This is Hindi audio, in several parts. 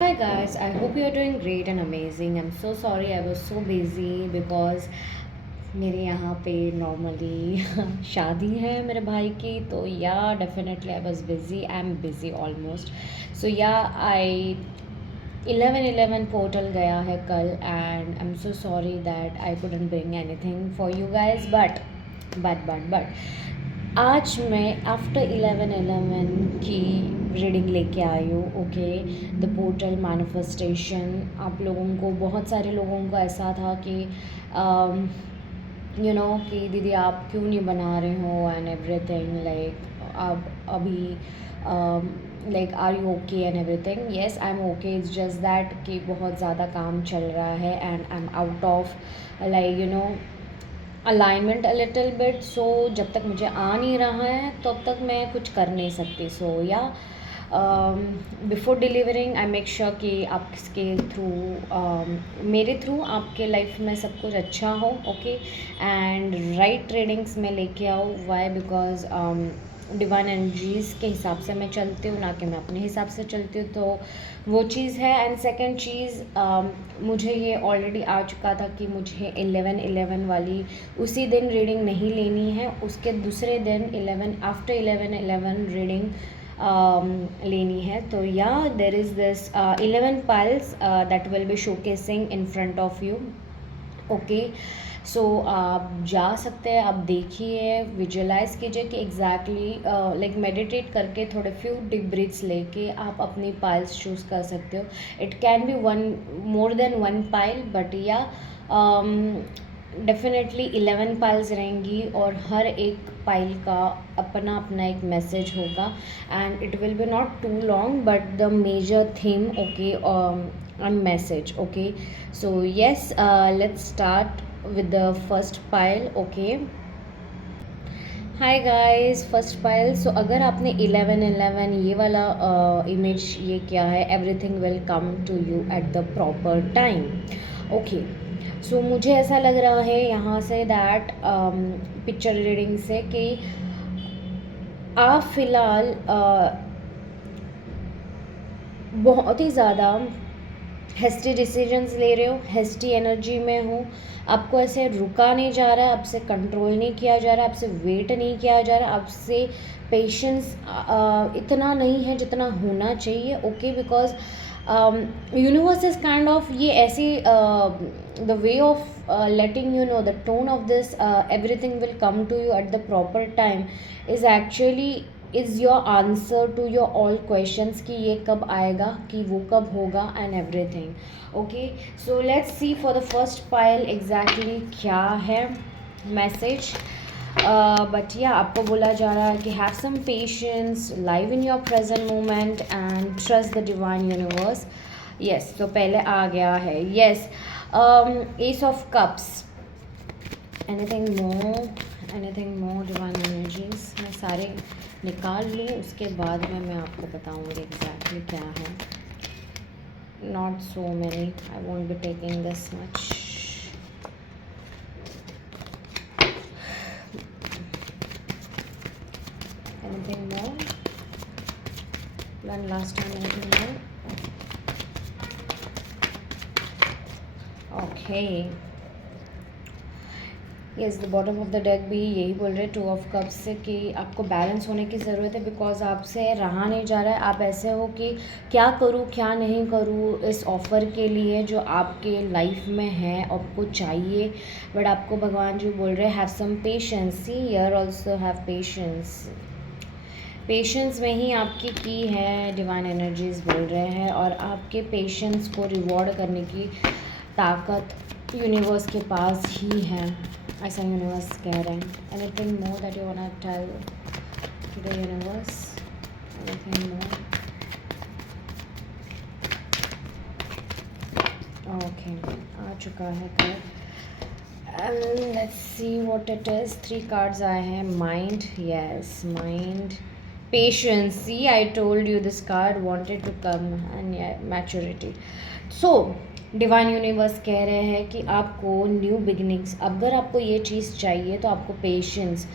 Hi guys, I hope you are doing great and amazing. I'm so sorry I was so busy because मेरे यहाँ पे नॉर्मली शादी है मेरे भाई की, तो yeah definitely I was busy, I am busy almost. So yeah I 11/11 portal गया है कल and I am so sorry that I couldn't bring anything for you guys. But आज मैं आफ्टर 11/11 की रीडिंग लेके आई हूँ. Okay, the portal manifestation. आप लोगों को, बहुत सारे लोगों को ऐसा था कि कि दीदी आप क्यों नहीं बना रहे हो एंड एवरीथिंग, लाइक आप अभी like are you okay and everything. Yes, I am okay. It's just that कि बहुत ज़्यादा काम चल रहा है and I am out of like alignment a little bit. So जब तक मुझे आ नहीं रहा है तब तक मैं कुछ कर नहीं सकती. सो या before delivering I make sure कि आपके थ्रू, मेरे थ्रू आपके लाइफ में सब कुछ अच्छा हो. ओके, एंड राइट रीडिंग्स में लेके आओ. वाई? बिकॉज डिवाइन एनर्जीज़ के हिसाब से मैं चलती हूँ, ना कि मैं अपने हिसाब से चलती हूँ. तो वो चीज़ है. एंड सेकंड चीज़, मुझे ये ऑलरेडी आ चुका था कि मुझे 11/11 वाली उसी दिन रीडिंग नहीं लेनी है, उसके दूसरे दिन 11 आफ्टर 11/11 रीडिंग लेनी है. तो yeah there is this 11 piles that will be showcasing in front of you. Okay, so आप जा सकते हैं, आप देखिए, विजुअलाइज कीजिए कि एग्जैक्टली लाइक मेडिटेट करके थोड़े फ्यू डीप ब्रीथ्स लेके आप अपनी पाइल्स चूज़ कर सकते हो. It can be one more than one pile, but या डेफिनेटली 11 पाइल्स रहेंगी और हर एक पाइल का अपना अपना एक मैसेज होगा. And it will be not too long but the major theme, okay, and message. Okay, so yes, let's start with the first pile. Okay, hi guys, first pile. So अगर आपने 11/11 ये वाला इमेज ये किया है, everything will come to you at the proper time. Okay, so मुझे ऐसा लग रहा है यहाँ से दैट पिक्चर रीडिंग से कि आप फिलहाल बहुत ही ज़्यादा हेस्टी डिसीजंस ले रहे हो, हेस्टी एनर्जी में हो. आपको ऐसे रुका नहीं जा रहा है, आपसे कंट्रोल नहीं किया जा रहा है, आपसे वेट नहीं किया जा रहा है, आपसे पेशेंस इतना नहीं है जितना होना चाहिए. Okay, because universe is kind of ये ऐसी the way of letting you know the tone of this everything will come to you at the proper time is actually is your answer to your all questions कि ये कब आएगा, कि वो कब होगा and everything. Okay, so let's see for the first pile exactly क्या है मैसेज. बट या आपको बोला जा रहा है कि have some patience, live in your present moment and trust the divine universe. Yes, तो पहले आ गया है. Yes, ace of cups. Anything more divine energies. मैं सारे निकाल लूँ, उसके बाद में मैं आपको बताऊँगी एग्जैक्टली क्या है. Not so many, I won't be taking this much. Anything more, one last time, anything more. Okay, yes, the bottom of the deck भी यही बोल रहे हैं 2 ऑफ कप्स से कि आपको बैलेंस होने की ज़रूरत है. बिकॉज आपसे रहा नहीं जा रहा है. आप ऐसे हो कि क्या करूँ क्या नहीं करूँ इस ऑफ़र के लिए जो आपके लाइफ में है, आपको चाहिए. बट आपको भगवान जी बोल रहे हैं have some patience. See here also have patience. Patience में ही आपकी की है, डिवाइन एनर्जीज बोल रहे हैं. और आपके पेशेंस को रिवॉर्ड करने की ताकत यूनिवर्स के पास ही है, ऐसा यूनिवर्स कह रहे हैं. Anything more that you want to tell to the universe? Anything more? Okay, आ चुका है कल. Let's see what it is. 3 cards आए हैं. Mind, yes, mind, patience. See, I told you this card wanted to come and maturity. So divine universe कह रहे हैं कि आपको न्यू बिगिनिंग्स, अगर आपको ये चीज़ चाहिए तो आपको पेशेंस,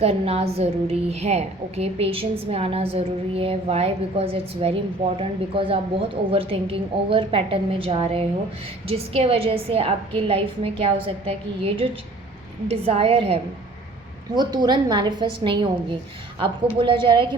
करना ज़रूरी है। ओके, पेशेंस में आना ज़रूरी है। Why? Because it's very important, because आप बहुत ओवर थिंकिंग, ओवर पैटर्न में जा रहे हो, जिसके वजह से आपकी लाइफ में क्या हो सकता है कि ये जो डिज़ायर है वो तुरंत मैनिफेस्ट नहीं होगी। आपको बोला जा रहा है कि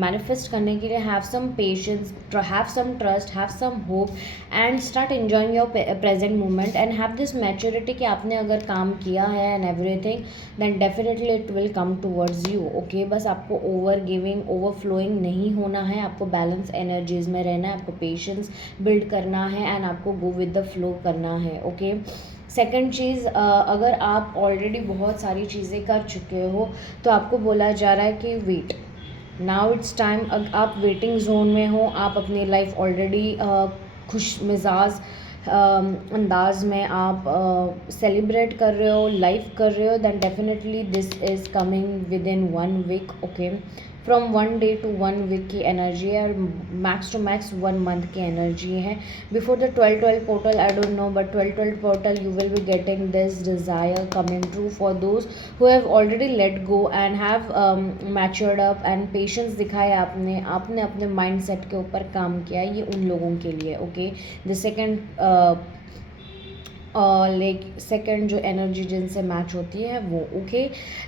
मैनिफेस्ट करने के लिए have some patience, have some trust, have some hope and start enjoying your present moment and have this maturity कि आपने अगर काम किया है and everything, then definitely it will come towards you. Okay, बस आपको ओवर गिविंग, ओवर फ्लोइंग नहीं होना है, आपको बैलेंस एनर्जीज में रहना है, आपको पेशेंस बिल्ड करना है एंड आपको गो विद द फ्लो करना है। ओके, सेकंड चीज़, अगर आप ऑलरेडी बहुत सारी चीज़ें कर चुके हो तो आपको बोला जा रहा है कि वेट, नाउ इट्स टाइम। आप वेटिंग जोन में हो, आप अपनी लाइफ ऑलरेडी खुश मिजाज अंदाज में आप सेलिब्रेट कर रहे हो, लाइफ कर रहे हो, then definitely this is coming within 1 week. Okay, from 1 day to 1 week की एनर्जी है और मैक्स टू मैक्स 1 मंथ की एनर्जी है। Before the 12-12 portal, I don't know, but 12-12 portal you will be getting this desire coming true for those who have already let go and have matured up and patience दिखाया, आपने आपने अपने माइंड सेट के ऊपर काम किया, ये उन लोगों के लिए। Okay, the second like second जो एनर्जी जिनसे मैच होती है वो। ओके,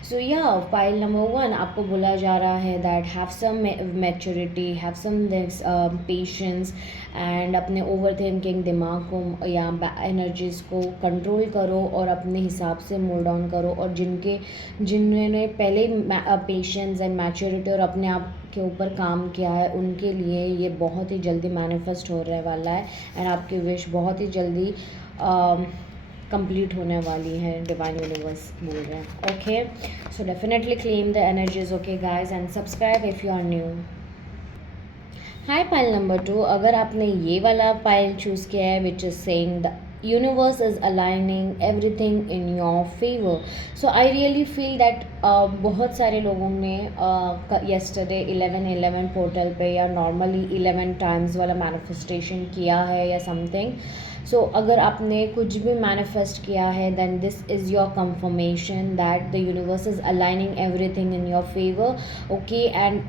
सो या पाइल नंबर 1 आपको बोला जा रहा है that have some maturity, have some this patience and अपने ओवर थिंकिंग दिमाग को या एनर्जीज़ को कंट्रोल करो और अपने हिसाब से मूव डाउन करो। और जिन्होंने पहले पेशेंस एंड मैच्योरिटी और अपने आप के ऊपर काम किया है, उनके लिए ये बहुत ही जल्दी मैनिफेस्ट हो रहे वाला है एंड आपकी विश बहुत ही जल्दी कंप्लीट होने वाली है, डिवाइन यूनिवर्स बोल रहे हैं। Okay, so definitely claim the energies. Okay guys, and subscribe if you are new. Hi pile number 2, अगर आपने ये वाला पाइल चूज़ किया है which is saying the universe is aligning everything in your favor, so I really feel that बहुत सारे लोगों ने yesterday 11-11 पोर्टल पे या नॉर्मली 11 टाइम्स वाला मैनिफेस्टेशन किया है या समथिंग। सो अगर आपने कुछ भी मैनिफेस्ट किया है, then this is your confirmation that the universe is aligning everything in your favour. Okay, and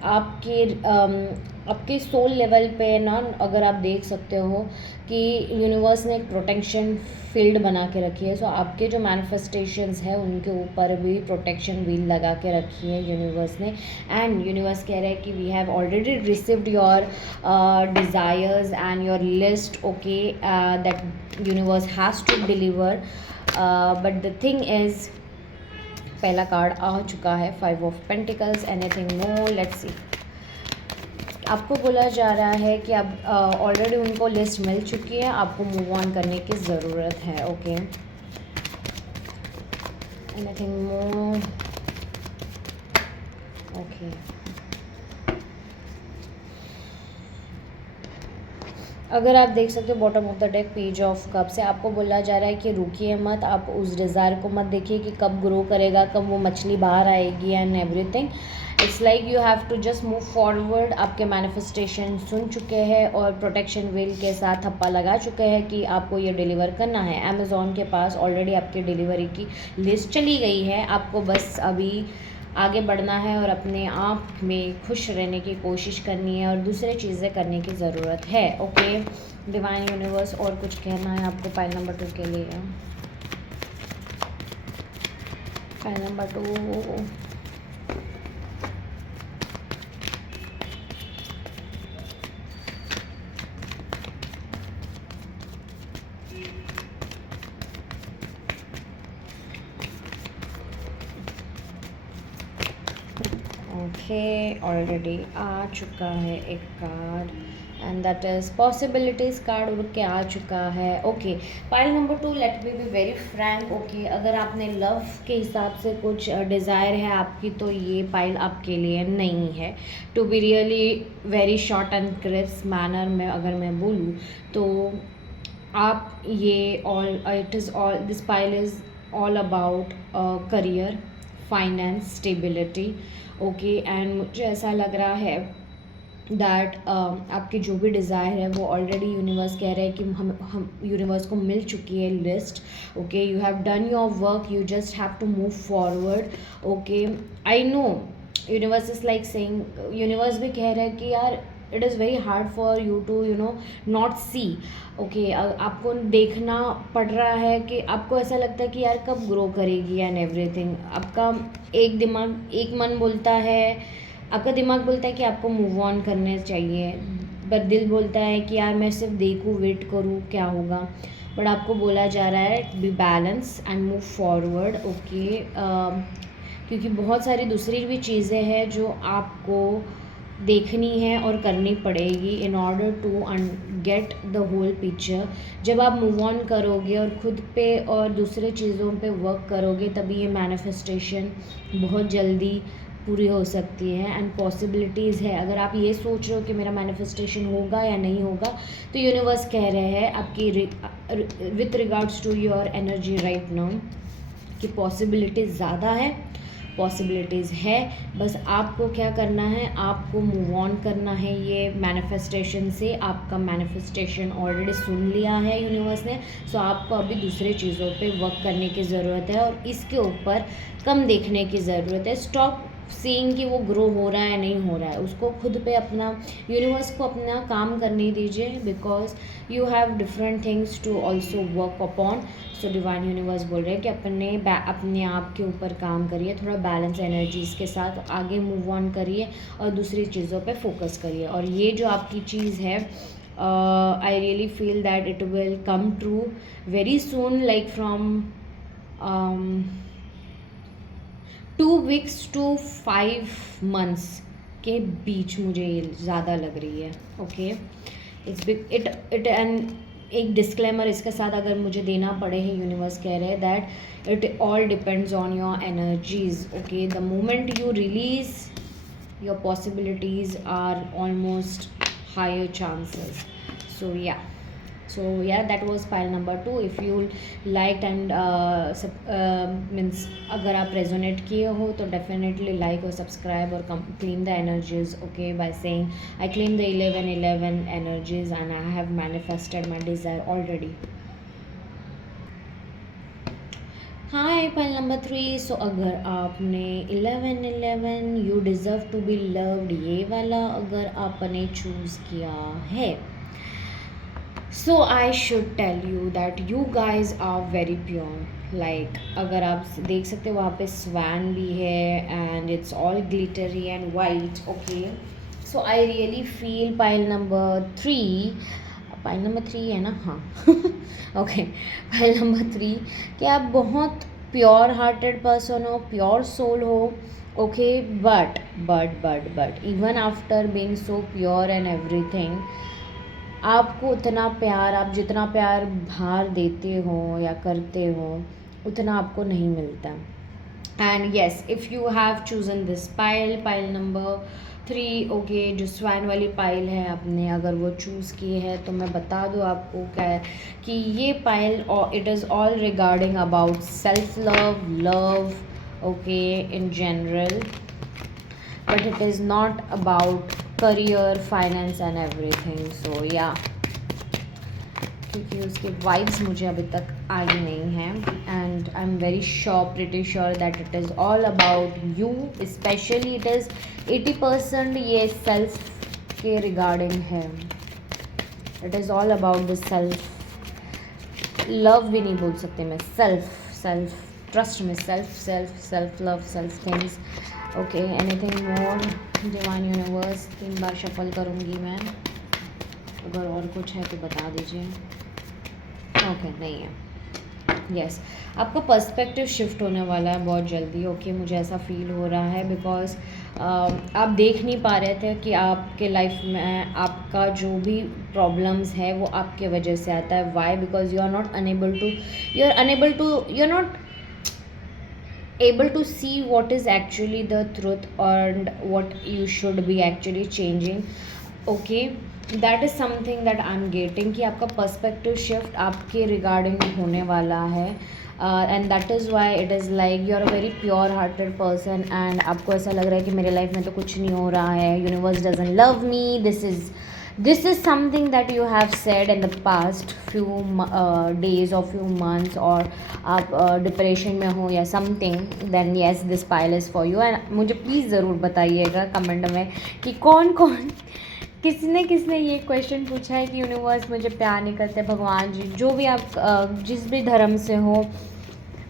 आपके सोल लेवल पे ना, अगर आप देख सकते हो कि यूनिवर्स ने एक प्रोटेक्शन फील्ड बना के रखी है। सो आपके जो मैनिफेस्टेशंस है उनके ऊपर भी प्रोटेक्शन व्हील लगा के रखी है यूनिवर्स ने। एंड यूनिवर्स कह रहे हैं कि we have already received your desires and your list. Okay, that universe has to deliver, but the thing is, पहला कार्ड आ चुका है 5 of pentacles. Anything more? Let's see. आपको बोला जा रहा है कि अब ऑलरेडी उनको लिस्ट मिल चुकी है, आपको मूव ऑन करने की ज़रूरत है। Okay, anything more? ओके, अगर आप देख सकते हो bottom of the deck page of cup से आपको बोला जा रहा है कि रुकिए मत, आप उस डिज़ायर को मत देखिए कि कब ग्रो करेगा, कब वो मछली बाहर आएगी and everything. It's like you have to just move forward. आपके मैनिफेस्टेशन सुन चुके हैं और प्रोटेक्शन व्हील के साथ थप्पा लगा चुके हैं कि आपको ये डिलीवर करना है। अमेज़ॉन के पास ऑलरेडी आपकी डिलीवरी की लिस्ट चली गई है, आपको बस अभी आगे बढ़ना है और अपने आप में खुश रहने की कोशिश करनी है और दूसरे चीज़ें करने की ज़रूरत है। ओके, डिवाइन यूनिवर्स और कुछ कहना है आपको पाइल नंबर 2 के लिए? पाइल नंबर 2, ओके, ऑलरेडी आ चुका है एक card and that is possibilities card उड़ के आ चुका है। Okay, pile number 2, late me be very Frank. Okay, अगर आपने लव के हिसाब से कुछ डिज़ायर है आपकी, तो ये पाइल आपके लिए नहीं है। To be really very short and crisp manner में अगर मैं बोलूँ तो आप ये this pile is all about career, finance, stability. Okay, and मुझे ऐसा लग रहा है दैट आपकी जो भी डिज़ायर है वो ऑलरेडी यूनिवर्स कह रहे हैं कि हम यूनिवर्स को मिल चुकी है list. Okay, you have done your work, you just have to move forward. Okay, I know universe is like saying, universe भी कह रहा है कि यार it is very hard for you to not see. Okay, आपको देखना पड़ रहा है कि आपको ऐसा लगता है कि यार कब ग्रो करेगी एंड एवरीथिंग. आपका एक मन बोलता है, आपका दिमाग बोलता है कि आपको मूव ऑन करने चाहिए, बट दिल बोलता है कि यार मैं सिर्फ देखूँ, वेट करूँ क्या होगा. बट आपको बोला जा रहा है be balance and move forward. Okay, क्योंकि बहुत सारी दूसरी भी चीज़ें हैं जो आपको देखनी है और करनी पड़ेगी in order to get the whole picture. जब आप मूव ऑन करोगे और खुद पे और दूसरे चीज़ों पे वर्क करोगे तभी ये मैनिफेस्टेशन बहुत जल्दी पूरी हो सकती है एंड पॉसिबिलिटीज़ है. अगर आप ये सोच रहे हो कि मेरा मैनिफेस्टेशन होगा या नहीं होगा, तो यूनिवर्स कह रहे हैं आपकी with regards to your energy right now कि पॉसिबिलिटीज़ ज़्यादा है, पॉसिबिलिटीज़ है. बस आपको क्या करना है, आपको मूव ऑन करना है ये मैनिफेस्टेशन से. आपका मैनिफेस्टेशन ऑलरेडी सुन लिया है यूनिवर्स ने, सो आपको अभी दूसरे चीज़ों पे वर्क करने की ज़रूरत है और इसके ऊपर कम देखने की ज़रूरत है. स्टॉप सीइंग कि वो ग्रो हो रहा है नहीं हो रहा है, उसको खुद पे अपना, यूनिवर्स को अपना काम करने दीजिए, because you have different things to also work upon. So divine universe बोल रहे हैं कि अपने आप के ऊपर काम करिए, थोड़ा बैलेंस एनर्जीज़ के साथ आगे मूव ऑन करिए और दूसरी चीज़ों पे फोकस करिए. और ये जो आपकी चीज़ है, आई really feel that it will come true very soon, like from 2 weeks to 5 months के बीच मुझे ये ज़्यादा लग रही है. ओके, इट एंड एक डिस्क्लेमर इसके साथ अगर मुझे देना पड़े है, यूनिवर्स कह रहे हैं that it all depends on your energies. Okay, the moment you release your possibilities are almost higher chances. So yeah, that was pile number 2. If you liked and means अगर आप resonate किए हो तो definitely like और subscribe और claim the energies. Okay, by saying I claim the 1111 energies and I have manifested my desire already. Hi, pile number 3. सो अगर आपने 1111 you deserve to be loved ये वाला अगर आपने चूज़ किया है, so I should tell you that you guys are very pure. Like अगर आप देख सकते हो वहाँ पे स्वैन भी है and it's all glittery and white. Okay, so I really feel pile number 3 है ना, हाँ. ओके, पाइल नंबर 3 कि आप बहुत प्योर हार्टेड पर्सन हो, प्योर सोल हो. Okay, but even after being so pure and everything, आपको उतना प्यार, आप जितना प्यार बाहर देते हो या करते हो उतना आपको नहीं मिलता. And yes, if you have chosen this pile number 3, okay, जो स्वैन वाली पाइल है आपने अगर वो चूज़ की है, तो मैं बता दूँ आपको क्या है कि ये pile it is all regarding about self love. Okay, in general, but it is not about career, finance and everything. So yeah, क्योंकि उसके वाइब्स मुझे अभी तक आई नहीं हैं and I am very pretty sure that it is all about you. Specially it is 80% ये सेल्फ के रिगार्डिंग है. It is all about the self love भी नहीं बोल सकते मैं, सेल्फ ट्रस्ट में, self love, self things. Okay, anything more divine universe? 3 बार शफल करूँगी मैं, अगर और कुछ है तो बता दीजिए. ओके, नहीं है. यस, आपका पर्सपेक्टिव शिफ्ट होने वाला है बहुत जल्दी. ओके, मुझे ऐसा फील हो रहा है बिकॉज आप देख नहीं पा रहे थे कि आपके लाइफ में आपका जो भी प्रॉब्लम्स है वो आपके वजह से आता है. Why? Because you are not able to see what is actually the truth and what you should be actually changing. Okay, that is something that I am getting कि आपका पर्सपेक्टिव शिफ्ट आपके रिगार्डिंग होने वाला है, and that is why it is like you are a very pure hearted person, and आपको ऐसा लग रहा है कि मेरे लाइफ में तो कुछ नहीं हो रहा है, universe doesn't love me, this is something that you have said in the past few days और फ्यू मंथ्स, और आप डिप्रेशन में हो या something, then yes this pile is for you. And मुझे प्लीज़ ज़रूर बताइएगा कमेंट में कि कौन कौन किसने ये क्वेश्चन पूछा है कि यूनिवर्स मुझे प्यार नहीं करते। भगवान जी, जो भी आप जिस भी धर्म से हो,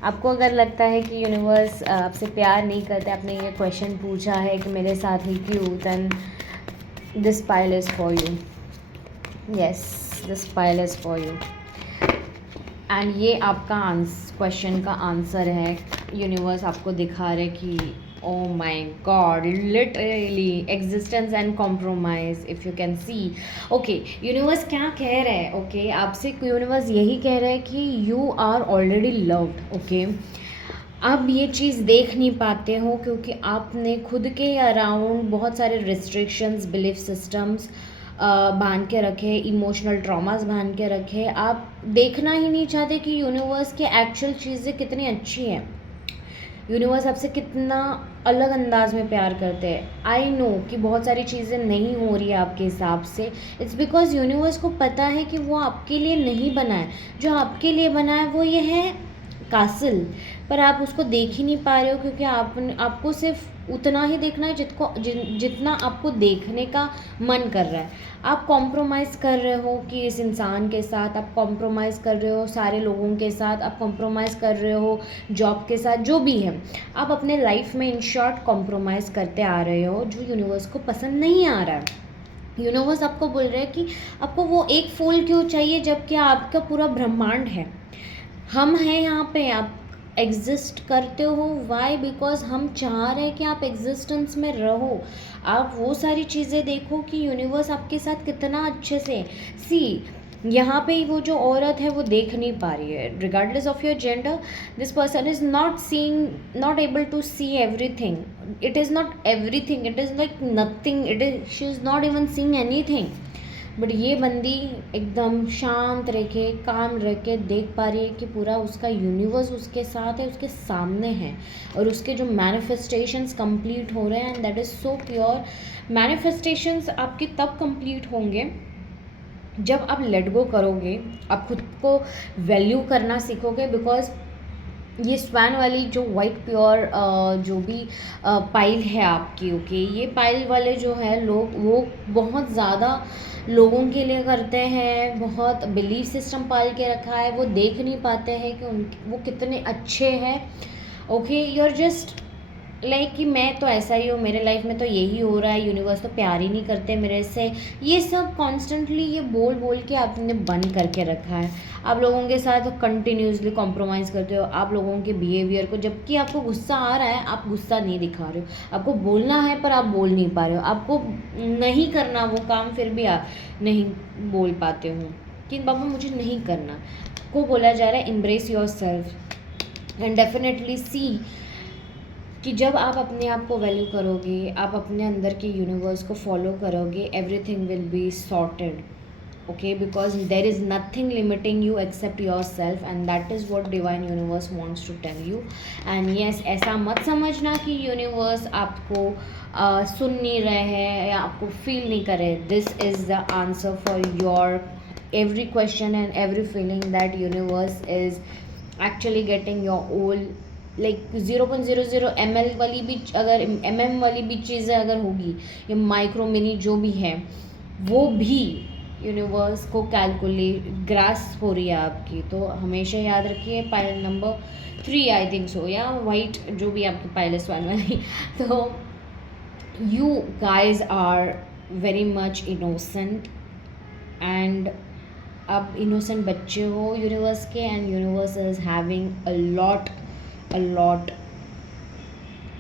आपको अगर लगता है कि यूनिवर्स आपसे प्यार नहीं करते, आपने ये क्वेश्चन पूछा है कि मेरे साथ ही क्यों, then this pile is for you, yes this pile is for you. And ये आपका क्वेश्चन का आंसर है। यूनिवर्स आपको दिखा रहे कि oh my god, literally existence and compromise, if you can see. Okay, universe क्या कह रहा है? ओके, आपसे यूनिवर्स यही कह रहा है कि you are already loved. Okay, आप ये चीज़ देख नहीं पाते हो क्योंकि आपने खुद के अराउंड बहुत सारे रिस्ट्रिक्शंस, बिलीफ सिस्टम्स बांध के रखे, इमोशनल ट्रॉमास बांध के रखे। आप देखना ही नहीं चाहते कि यूनिवर्स की एक्चुअल चीज़ें कितनी अच्छी हैं, यूनिवर्स आपसे कितना अलग अंदाज में प्यार करते हैं। आई नो कि बहुत सारी चीज़ें नहीं हो रही है आपके हिसाब से, इट्स बिकॉज यूनिवर्स को पता है कि वो आपके लिए नहीं बना है। जो आपके लिए बना है वो ये है कासल, पर आप उसको देख ही नहीं पा रहे हो क्योंकि आपको सिर्फ उतना ही देखना है जितना आपको देखने का मन कर रहा है। आप कॉम्प्रोमाइज़ कर रहे हो कि इस इंसान के साथ, आप कॉम्प्रोमाइज़ कर रहे हो सारे लोगों के साथ, आप कॉम्प्रोमाइज़ कर रहे हो जॉब के साथ, जो भी है आप अपने लाइफ में इन शॉर्ट कॉम्प्रोमाइज़ करते आ रहे हो, जो यूनिवर्स को पसंद नहीं आ रहा है। यूनिवर्स आपको बोल रहे हैं कि आपको वो एक फूल क्यों चाहिए जबकि आपका पूरा ब्रह्मांड है। हम हैं यहाँ पे, आप एग्जिस्ट करते हो। वाई? बिकॉज हम चाह रहे हैं कि आप एग्जिस्टेंस में रहो। आप वो सारी चीज़ें देखो कि यूनिवर्स आपके साथ कितना अच्छे से सी। यहाँ पे वो जो औरत है वो देख नहीं पा रही है, regardless of your gender, this person is not seeing, not able to see everything. It is not everything, it is like nothing, it is she is not even seeing anything. But ये बंदी एकदम शांत रह के, काम रह के देख पा रही है कि पूरा उसका यूनिवर्स उसके साथ है, उसके सामने है, और उसके जो मैनिफेस्टेशंस कंप्लीट हो रहे हैं, and that is so pure. Manifestations आपके तब कंप्लीट होंगे जब आप लेट गो करोगे, आप खुद को वैल्यू करना सीखोगे। बिकॉज ये स्वैन वाली जो वाइट प्योर जो भी पाइल है आपकी, ओके, ये पाइल वाले जो है लोग, वो बहुत ज़्यादा लोगों के लिए करते हैं, बहुत बिलीफ सिस्टम पाल के रखा है, वो देख नहीं पाते हैं कि वो कितने अच्छे हैं। Okay, you are just like कि मैं तो ऐसा ही हूँ, मेरे लाइफ में तो यही हो रहा है, यूनिवर्स तो प्यार ही नहीं करते मेरे से। ये सब कॉन्स्टेंटली ये बोल बोल के आपने बंद करके रखा है। आप लोगों के साथ कंटिन्यूसली कॉम्प्रोमाइज़ करते हो, आप लोगों के बिहेवियर को, जबकि आपको गुस्सा आ रहा है आप गुस्सा नहीं दिखा रहे हो, आपको बोलना है पर आप बोल नहीं पा रहे हो, आपको नहीं करना वो काम फिर भी आप नहीं बोल पाते हो कि बाबा मुझे नहीं करना। को बोला जा रहा है embrace yourself and definitely see कि जब आप अपने आप को वैल्यू करोगे, आप अपने अंदर के यूनिवर्स को फॉलो करोगे, everything will be sorted. Okay, because there is nothing limiting you except yourself, and that is what divine universe wants to tell you. And yes, ऐसा मत समझना कि यूनिवर्स आपको सुन नहीं रहे हैं या आपको फील नहीं कर रहे। This is the answer for your every question and every feeling that universe is actually getting your all like 0.00 ml वाली भी, अगर mm वाली भी चीज़ें अगर होगी, या माइक्रो मिनी जो भी है, वो भी यूनिवर्स को कैलकुलेट ग्रास हो रही है आपकी। तो हमेशा याद रखिए, pile number 3 I think so, या वाइट जो भी आपकी पाइल है स्वान वाली। तो you guys are very much innocent, and आप इनोसेंट बच्चे हो यूनिवर्स के, and universe is having a lot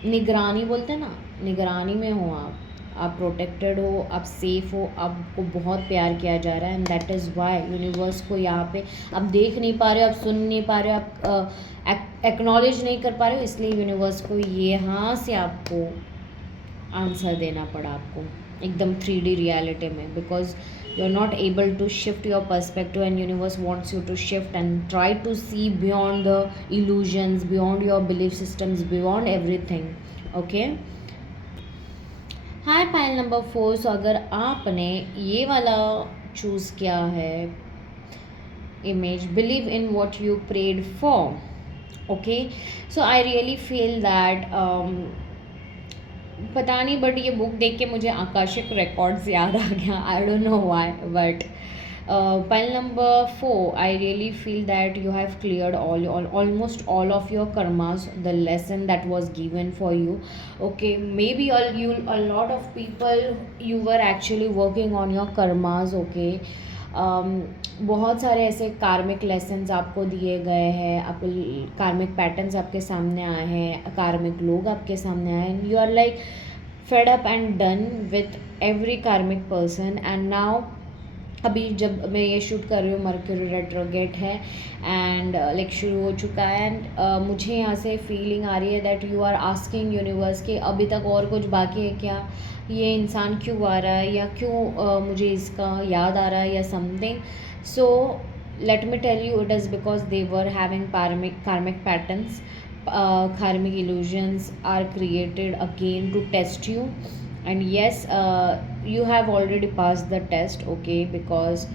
निगरानी बोलते हैं ना, निगरानी में हो आप प्रोटेक्टेड हो, आप सेफ हो, आपको बहुत प्यार किया जा रहा है। And that is Y universe को यहाँ पे आप देख नहीं पा रहे हो, आप सुन नहीं पा रहे हो, आप एक्नॉलेज नहीं कर पा रहे हो, इसलिए यूनिवर्स को यहाँ से आपको आंसर देना पड़ा, आपको एकदम 3D रियलिटी में। Because you're not able to shift your perspective, and universe wants you to shift and try to see beyond the illusions, beyond your belief systems, beyond everything. Okay. Hi pile number 4, सो अगर आपने ये वाला चूज़ किया है image, believe in what you prayed for. Okay, so I really feel that पता नहीं, बट ये बुक देख के मुझे आकाशिक रिकॉर्ड्स याद आ गया. आई don't know why, but pile number 4, I really feel that you have cleared almost all of your karmas, the lesson that was given for you. Okay, maybe a lot of people, you were actually working on your karmas. Okay. बहुत सारे ऐसे कार्मिक लेसन्स आपको दिए गए हैं, आपको कार्मिक पैटर्न्स आपके सामने आए हैं, कार्मिक लोग आपके सामने आए हैं. You are like fed up and done with every karmic person. And now अभी जब मैं ये शूट कर रही हूँ, मर्क्यूरी रेट्रोगेट है एंड लाइक शुरू हो चुका है. एंड मुझे यहाँ से फीलिंग आ रही है that you are asking universe कि अभी तक और कुछ बाकी है क्या, ये इंसान क्यों आ रहा है, या क्यों मुझे इसका याद आ रहा है, या something. So let me tell you, it is because they were having karmic patterns. Karmic illusions are created again to test you. And yes, you have already passed the test. Okay, because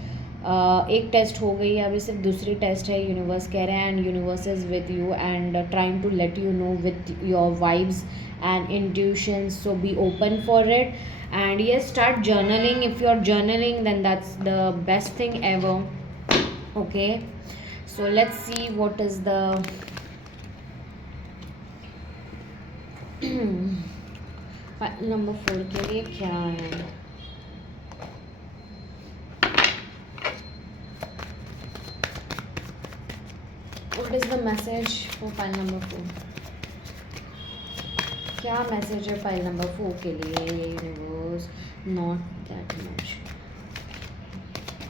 एक टेस्ट हो गई है, अभी सिर्फ दूसरी टेस्ट है. यूनिवर्स कह रहे हैं and universe is with you and trying to let you know with your vibes and intuitions. So be open for it, and yes, start journaling. If you're journaling, then that's the best thing ever. Okay, so let's see what is the number 4 के लिए क्या है. what is the message for file number 4? क्या मैसेज है फाइल नंबर 4 के लिए. ये यूनिवर्स नॉट दैट मच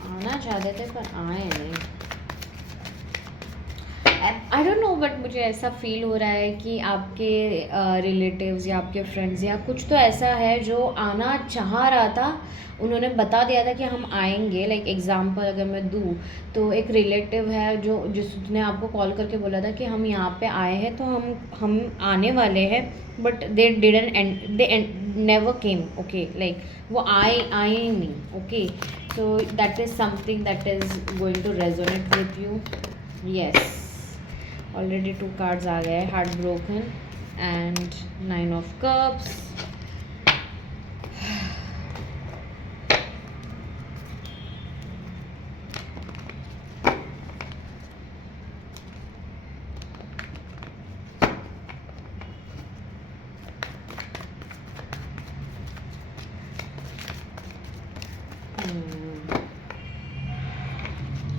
आना चाहते थे पर आए नहीं. आई डोंट नो, बट मुझे ऐसा फील हो रहा है कि आपके रिलेटिव्स या आपके फ्रेंड्स या कुछ तो ऐसा है जो आना चाह रहा था, उन्होंने बता दिया था कि हम आएंगे. लाइक एग्जांपल अगर मैं दूँ तो एक रिलेटिव है जिसने आपको कॉल करके बोला था कि हम यहाँ पे आए हैं, तो हम आने वाले हैं, but they never came. Okay, like वो आए ही नहीं. Okay, so that is something that is going to resonate with you. Yes, already 2 cards आ गए, heart broken and 9 of cups.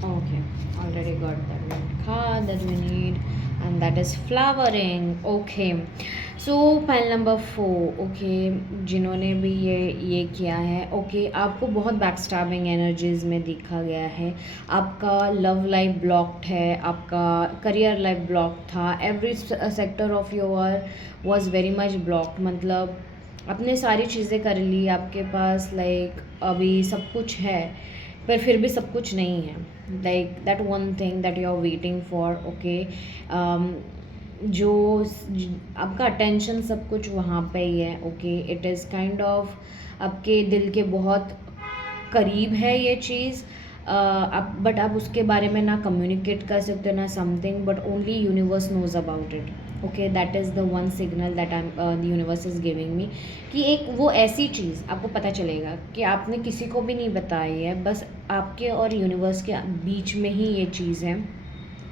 Okay, already got that card that we need, and that is flowering. Okay, so pile number 4. Okay, जिन्होंने भी ये किया है. Okay, आपको बहुत बैकस्टैबिंग एनर्जीज में देखा गया है. आपका लव लाइफ ब्लॉक्ड है, आपका करियर लाइफ ब्लॉक था. Every sector of your was very much blocked. मतलब आपने सारी चीज़ें कर ली, आपके पास लाइक अभी सब कुछ है, पर फिर भी सब कुछ नहीं है. Like that one thing that you are waiting for. Okay, जो आपका अटेंशन सब कुछ वहाँ पे ही है. Okay, it is kind of आपके दिल के बहुत करीब है ये चीज़. आप बट आप उसके बारे में ना कम्युनिकेट कर सकते हो ना something, but only universe knows about it. Okay, that is the one signal that the universe is giving me, कि एक वो ऐसी चीज़ आपको पता चलेगा कि आपने किसी को भी नहीं बताई है, बस आपके और यूनिवर्स के बीच में ही ये चीज़ है,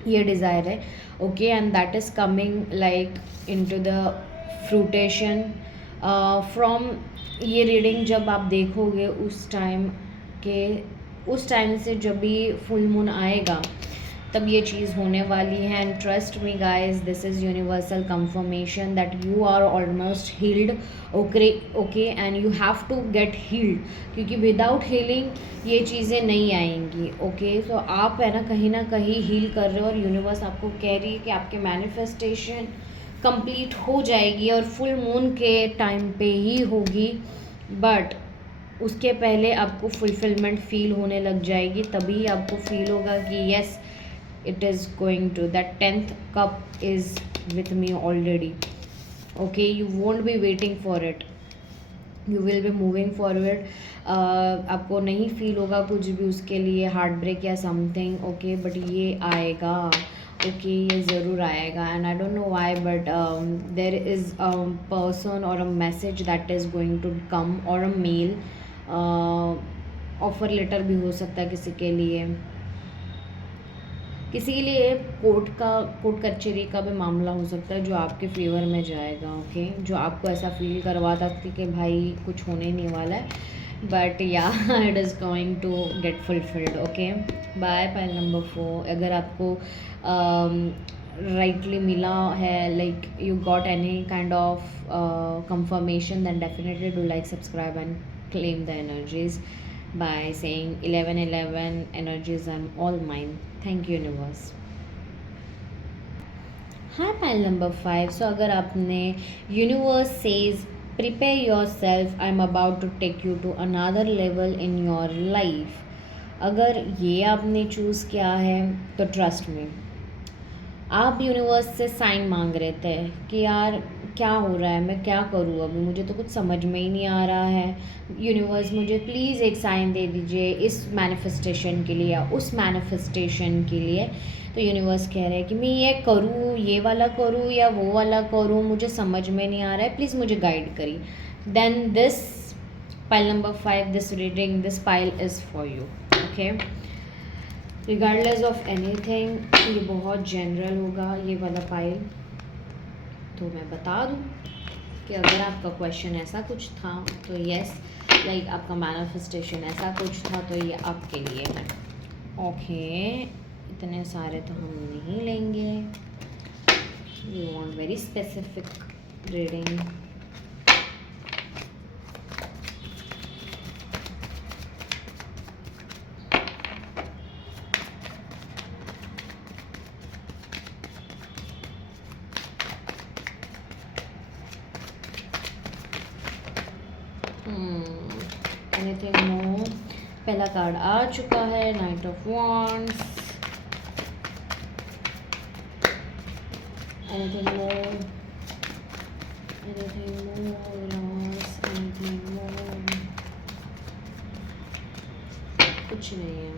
ये डिज़ायर है. Okay, and that is coming like into the fruition from ये रीडिंग. जब आप देखोगे उस टाइम से जब भी फुल मून आएगा तब ये चीज़ होने वाली है. And trust me guys, this is universal confirmation that you are almost healed. Okay, and you have to get healed, क्योंकि विदाउट हीलिंग ये चीज़ें नहीं आएंगी. ओके, सो आप है ना कहीं हील कर रहे हो, और यूनिवर्स आपको कह रही है कि आपके मैनिफेस्टेशन कंप्लीट हो जाएगी और फुल मून के टाइम पे ही होगी. बट उसके पहले आपको फुलफिलमेंट फील होने लग जाएगी, तभी आपको फील होगा कि yes it is going to, that 10th cup is with me already. Okay, you won't be waiting for it, you will be moving forward. आपको नहीं फील होगा कुछ भी उसके लिए हार्ट ब्रेक या समथिंग, ओके, बट ये आएगा, ओके, ये ज़रूर आएगा. And I don't know why but there is a person और a message that is going to come, और अ मेल, ऑफर लेटर भी हो सकता है किसी के लिए, किसी के लिए कोर्ट कचहरी का भी मामला हो सकता है जो आपके फेवर में जाएगा, ओके, जो आपको ऐसा फील करवाता थी कि भाई कुछ होने नहीं वाला है, बट या it is going to get fulfilled. Okay, bye. Pile number 4, अगर आपको राइटली मिला है, like you got any kind of confirmation, then definitely do like, subscribe and claim the energies by saying 1111 energies are all mine. Thank you universe. Hi pile number 5. So अगर आपने universe says prepare yourself, I'm about to take you to another level in your life, अगर ये आपने चूज़ किया है तो ट्रस्ट में आप यूनिवर्स से साइन मांग रहे थे कि यार क्या हो रहा है, मैं क्या करूँ अभी, मुझे तो कुछ समझ में ही नहीं आ रहा है, यूनिवर्स मुझे प्लीज़ एक साइन दे दीजिए इस मैनिफेस्टेशन के लिए या उस मैनिफेस्टेशन के लिए. तो यूनिवर्स कह रहे हैं कि मैं ये करूँ, ये वाला करूँ या वो वाला करूँ, मुझे समझ में नहीं आ रहा है, प्लीज़ मुझे गाइड करिए. Then this pile number 5, this reading, this pile is for you. Okay, regardless of anything, ये बहुत जनरल होगा ये वाला पाइल. तो मैं बता दूँ कि अगर आपका क्वेश्चन ऐसा कुछ था तो यस, लाइक आपका मैनिफेस्टेशन ऐसा कुछ था तो ये आपके लिए है. ओके, इतने सारे तो हम नहीं लेंगे, we want very specific reading. Anything more. पहला कार्ड आ चुका है, knight of wands. Anything more, anything more, loss, anything more, कुछ नहीं है.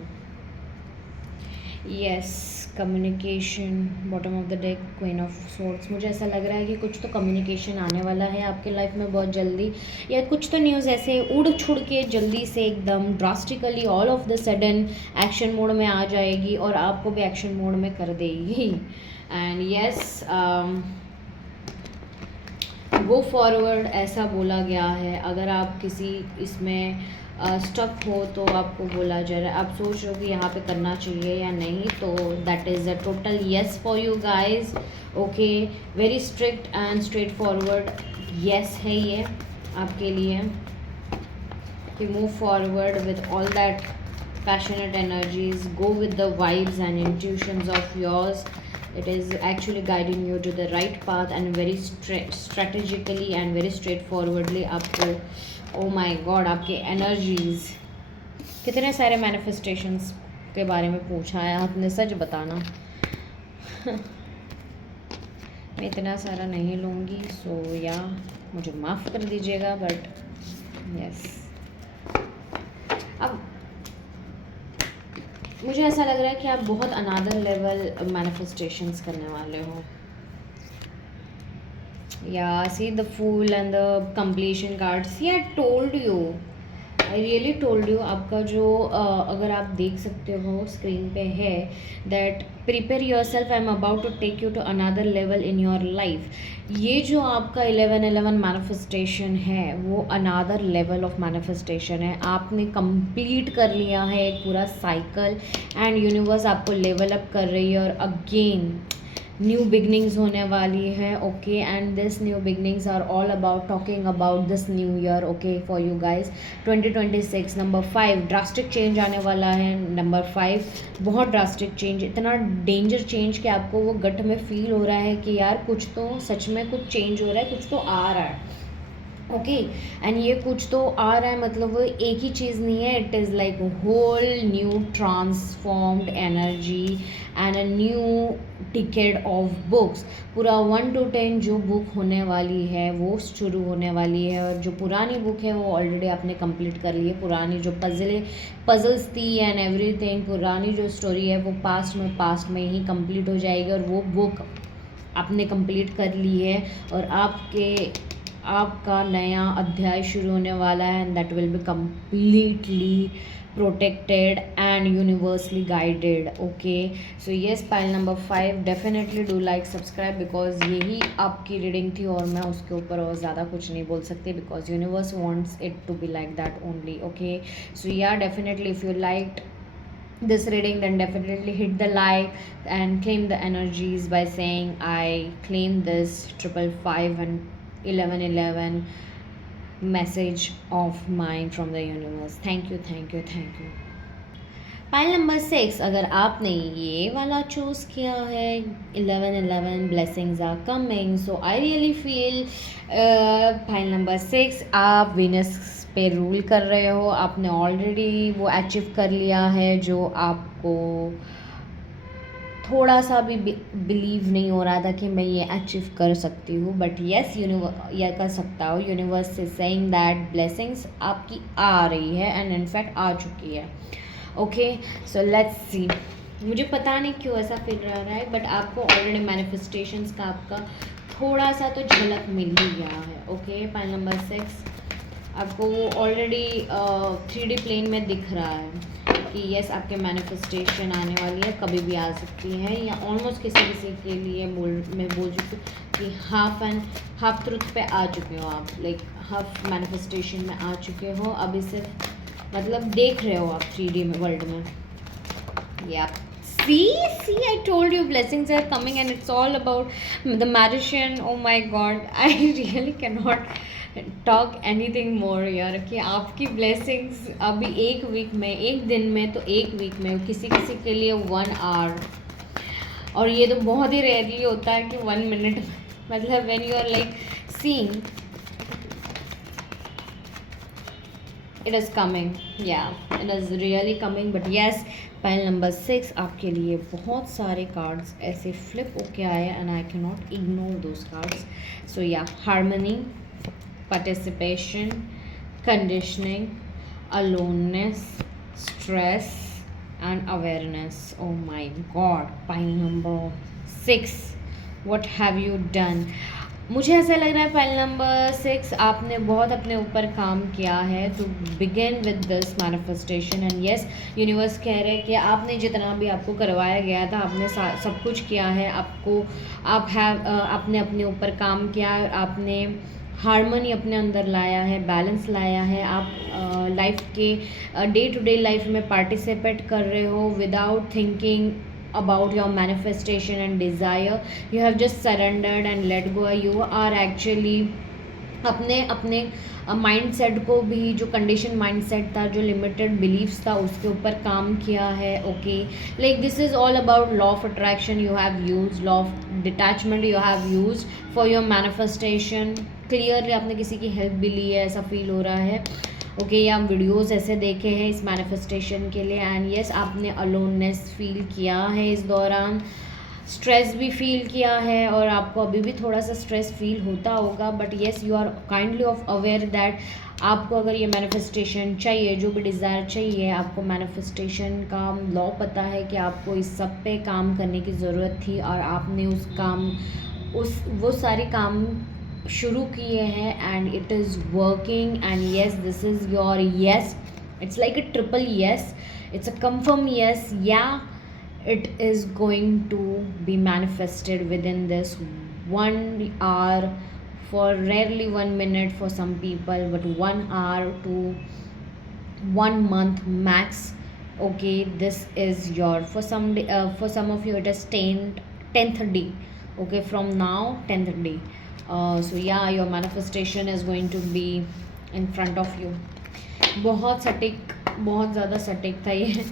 Yes, communication, bottom of the deck, queen of swords. मुझे ऐसा लग रहा है कि कुछ तो कम्युनिकेशन आने वाला है आपके लाइफ में बहुत जल्दी, या कुछ तो न्यूज़ ऐसे उड़ छुड़ के जल्दी से एकदम drastically all of the sudden action mode में आ जाएगी और आपको भी एक्शन मोड में कर देगी. एंड यस, गो फॉरवर्ड ऐसा बोला गया है. अगर आप किसी इसमें स्टक हो तो आपको बोला जा रहा है, आप सोच रहे हो कि यहाँ पे करना चाहिए या नहीं, तो that is a total yes for you guys. Okay, very strict and straight forward yes है ये आपके लिए कि move forward with all that passionate energies, go with the vibes and intuitions of yours. It is actually guiding you to the right path and very strategically and very straightforwardly. आपको oh my god, आपके एनर्जीज, कितने सारे मैनिफेस्टेशंस के बारे में पूछा है आपने, सच बताना. मैं इतना सारा नहीं लूँगी, सो या मुझे माफ़ कर दीजिएगा, बट यस. अब मुझे ऐसा लग रहा है कि आप बहुत अनदर लेवल मैनिफेस्टेशंस करने वाले हो. या see the fool and the completion card. See I told you, I really told you. आपका जो अगर आप देख सकते हो स्क्रीन पे है, that prepare yourself, I am about to take you to another level in your life. ये जो आपका 1111 मैनिफेस्टेशन है वो अनदर लेवल ऑफ मैनिफेस्टेशन है. आपने कंप्लीट कर लिया है एक पूरा साइकिल एंड यूनिवर्स आपको लेवल अप कर रही है, और अगेन न्यू बिगनिंग्स होने वाली है. Okay, and this new beginnings are all about talking about this new year. Okay, for you guys 2026. Number 5, drastic change आने वाला है. नंबर 5, बहुत ड्रास्टिक चेंज, इतना डेंजर चेंज कि आपको वो गट में फील हो रहा है कि यार कुछ तो सच में कुछ चेंज हो रहा है, कुछ तो आ रहा है. ओके। एंड ये कुछ तो आ रहा है, मतलब वो एक ही चीज़ नहीं है, it is like whole new transformed energy and a new ticket of books. पूरा 1 to 10 जो बुक होने वाली है वो शुरू होने वाली है, और जो पुरानी बुक है वो ऑलरेडी आपने कंप्लीट कर ली है। पुरानी जो पजल्स थी एंड एवरीथिंग, पुरानी जो स्टोरी है वो पास्ट में ही कंप्लीट हो जाएगी, और वो बुक आपने कंप्लीट कर ली है, और आपका नया अध्याय शुरू होने वाला है, and that will be completely protected and universally guided. Okay, so yes, pile number 5, definitely do like subscribe, because यही आपकी रीडिंग थी और मैं उसके ऊपर और ज़्यादा कुछ नहीं बोल सकती, because universe wants it to be like that only. Okay, so yeah definitely if you like this reading, then definitely hit the like and claim the energies by saying I claim this 555 and 1111 message of mine from the universe. Thank you, thank you, thank you. Pile number 6, अगर आपने ये वाला चूज़ किया है 1111 blessings are coming, so I really feel pile number 6 आप वीनस पे रूल कर रहे हो। आपने ऑलरेडी वो अचीव कर लिया है जो आपको थोड़ा सा भी बिलीव नहीं हो रहा था कि मैं ये अचीव कर सकती हूँ, बट येस ये कर सकता हूँ। Universe is saying that blessings आपकी आ रही है एंड इनफैक्ट आ चुकी है। ओके, सो लेट्स सी। मुझे पता नहीं क्यों ऐसा फील रहा है, बट आपको ऑलरेडी मैनिफेस्टेशंस का आपका थोड़ा सा तो झलक मिल ही गया है। ओके, पाइल नंबर 6 आपको वो ऑलरेडी 3D प्लेन में दिख रहा है कि यस आपके मैनिफेस्टेशन आने वाली है, कभी भी आ सकती है, या ऑलमोस्ट किसी के लिए मैं बोल चुकी हूँ कि हाफ ट्रुथ पे आ चुके हो आप, लाइक हाफ मैनिफेस्टेशन में आ चुके हो। अभी सिर्फ मतलब देख रहे हो आप 3D में वर्ल्ड में। या see, I told you blessings are coming and it's all about the magician. Oh my god, I really cannot talk anything more यार, कि आपकी blessings अभी एक वीक में, एक दिन में, तो एक वीक में, किसी के लिए 1 hour, और ये तो बहुत ही रेयरली होता है कि 1 minute, मतलब when you are like seeing it is coming, yeah it is really coming, but yes, pile number 6 आपके लिए बहुत सारे कार्ड्स ऐसे फ्लिप होके आए and I can not ignore those cards. So yeah, harmony, participation, conditioning, aloneness, stress and awareness. Oh my god, pile number 6, what have you done? मुझे ऐसा लग रहा है पाइल नंबर 6 आपने बहुत अपने ऊपर काम किया है to begin with this manifestation, and yes universe कह रहे हैं कि आपने जितना भी आपको करवाया गया था आपने सब कुछ किया है। आपने अपने ऊपर काम किया, आपने हारमोनी अपने अंदर लाया है, बैलेंस लाया है, आप लाइफ के डे टू डे लाइफ में पार्टिसिपेट कर रहे हो without thinking about your manifestation and desire. You have just surrendered and let go. You are actually अपने माइंड सेट को भी, जो कंडीशन माइंड सेट था, जो लिमिटेड बिलीव्स था, उसके ऊपर काम किया है। Okay, like this is all about law of attraction you have use, law of detachment you have use for your manifestation. Clearly आपने किसी की हेल्प भी ली है, ऐसा फील हो रहा है। ओके, या वीडियोस ऐसे देखे हैं इस मैनिफेस्टेशन के लिए, एंड यस आपने अलोननेस फील किया है इस दौरान, स्ट्रेस भी फील किया है, और आपको अभी भी थोड़ा सा स्ट्रेस फील होता होगा, but yes you are kindly of aware that आपको अगर ये मैनिफेस्टेशन चाहिए, जो भी डिज़ायर चाहिए, आपको मैनिफेस्टेशन का लॉ पता है कि आपको इस सब पे काम करने की ज़रूरत थी, और आपने वो सारे काम शुरू किए हैं, and it is working, and yes this is your yes, it's like a triple yes, it's a confirm yes, या it is going to be manifested within this 1 hour, for rarely 1 minute for some people, but 1 hour to 1 month max. Okay, this is your, for some day, for some of you it is 10th day. Okay, from now 10th day. So yeah, your manifestation is going to be in front of you. बहुत सटीक, बहुत ज़्यादा सटीक था ये।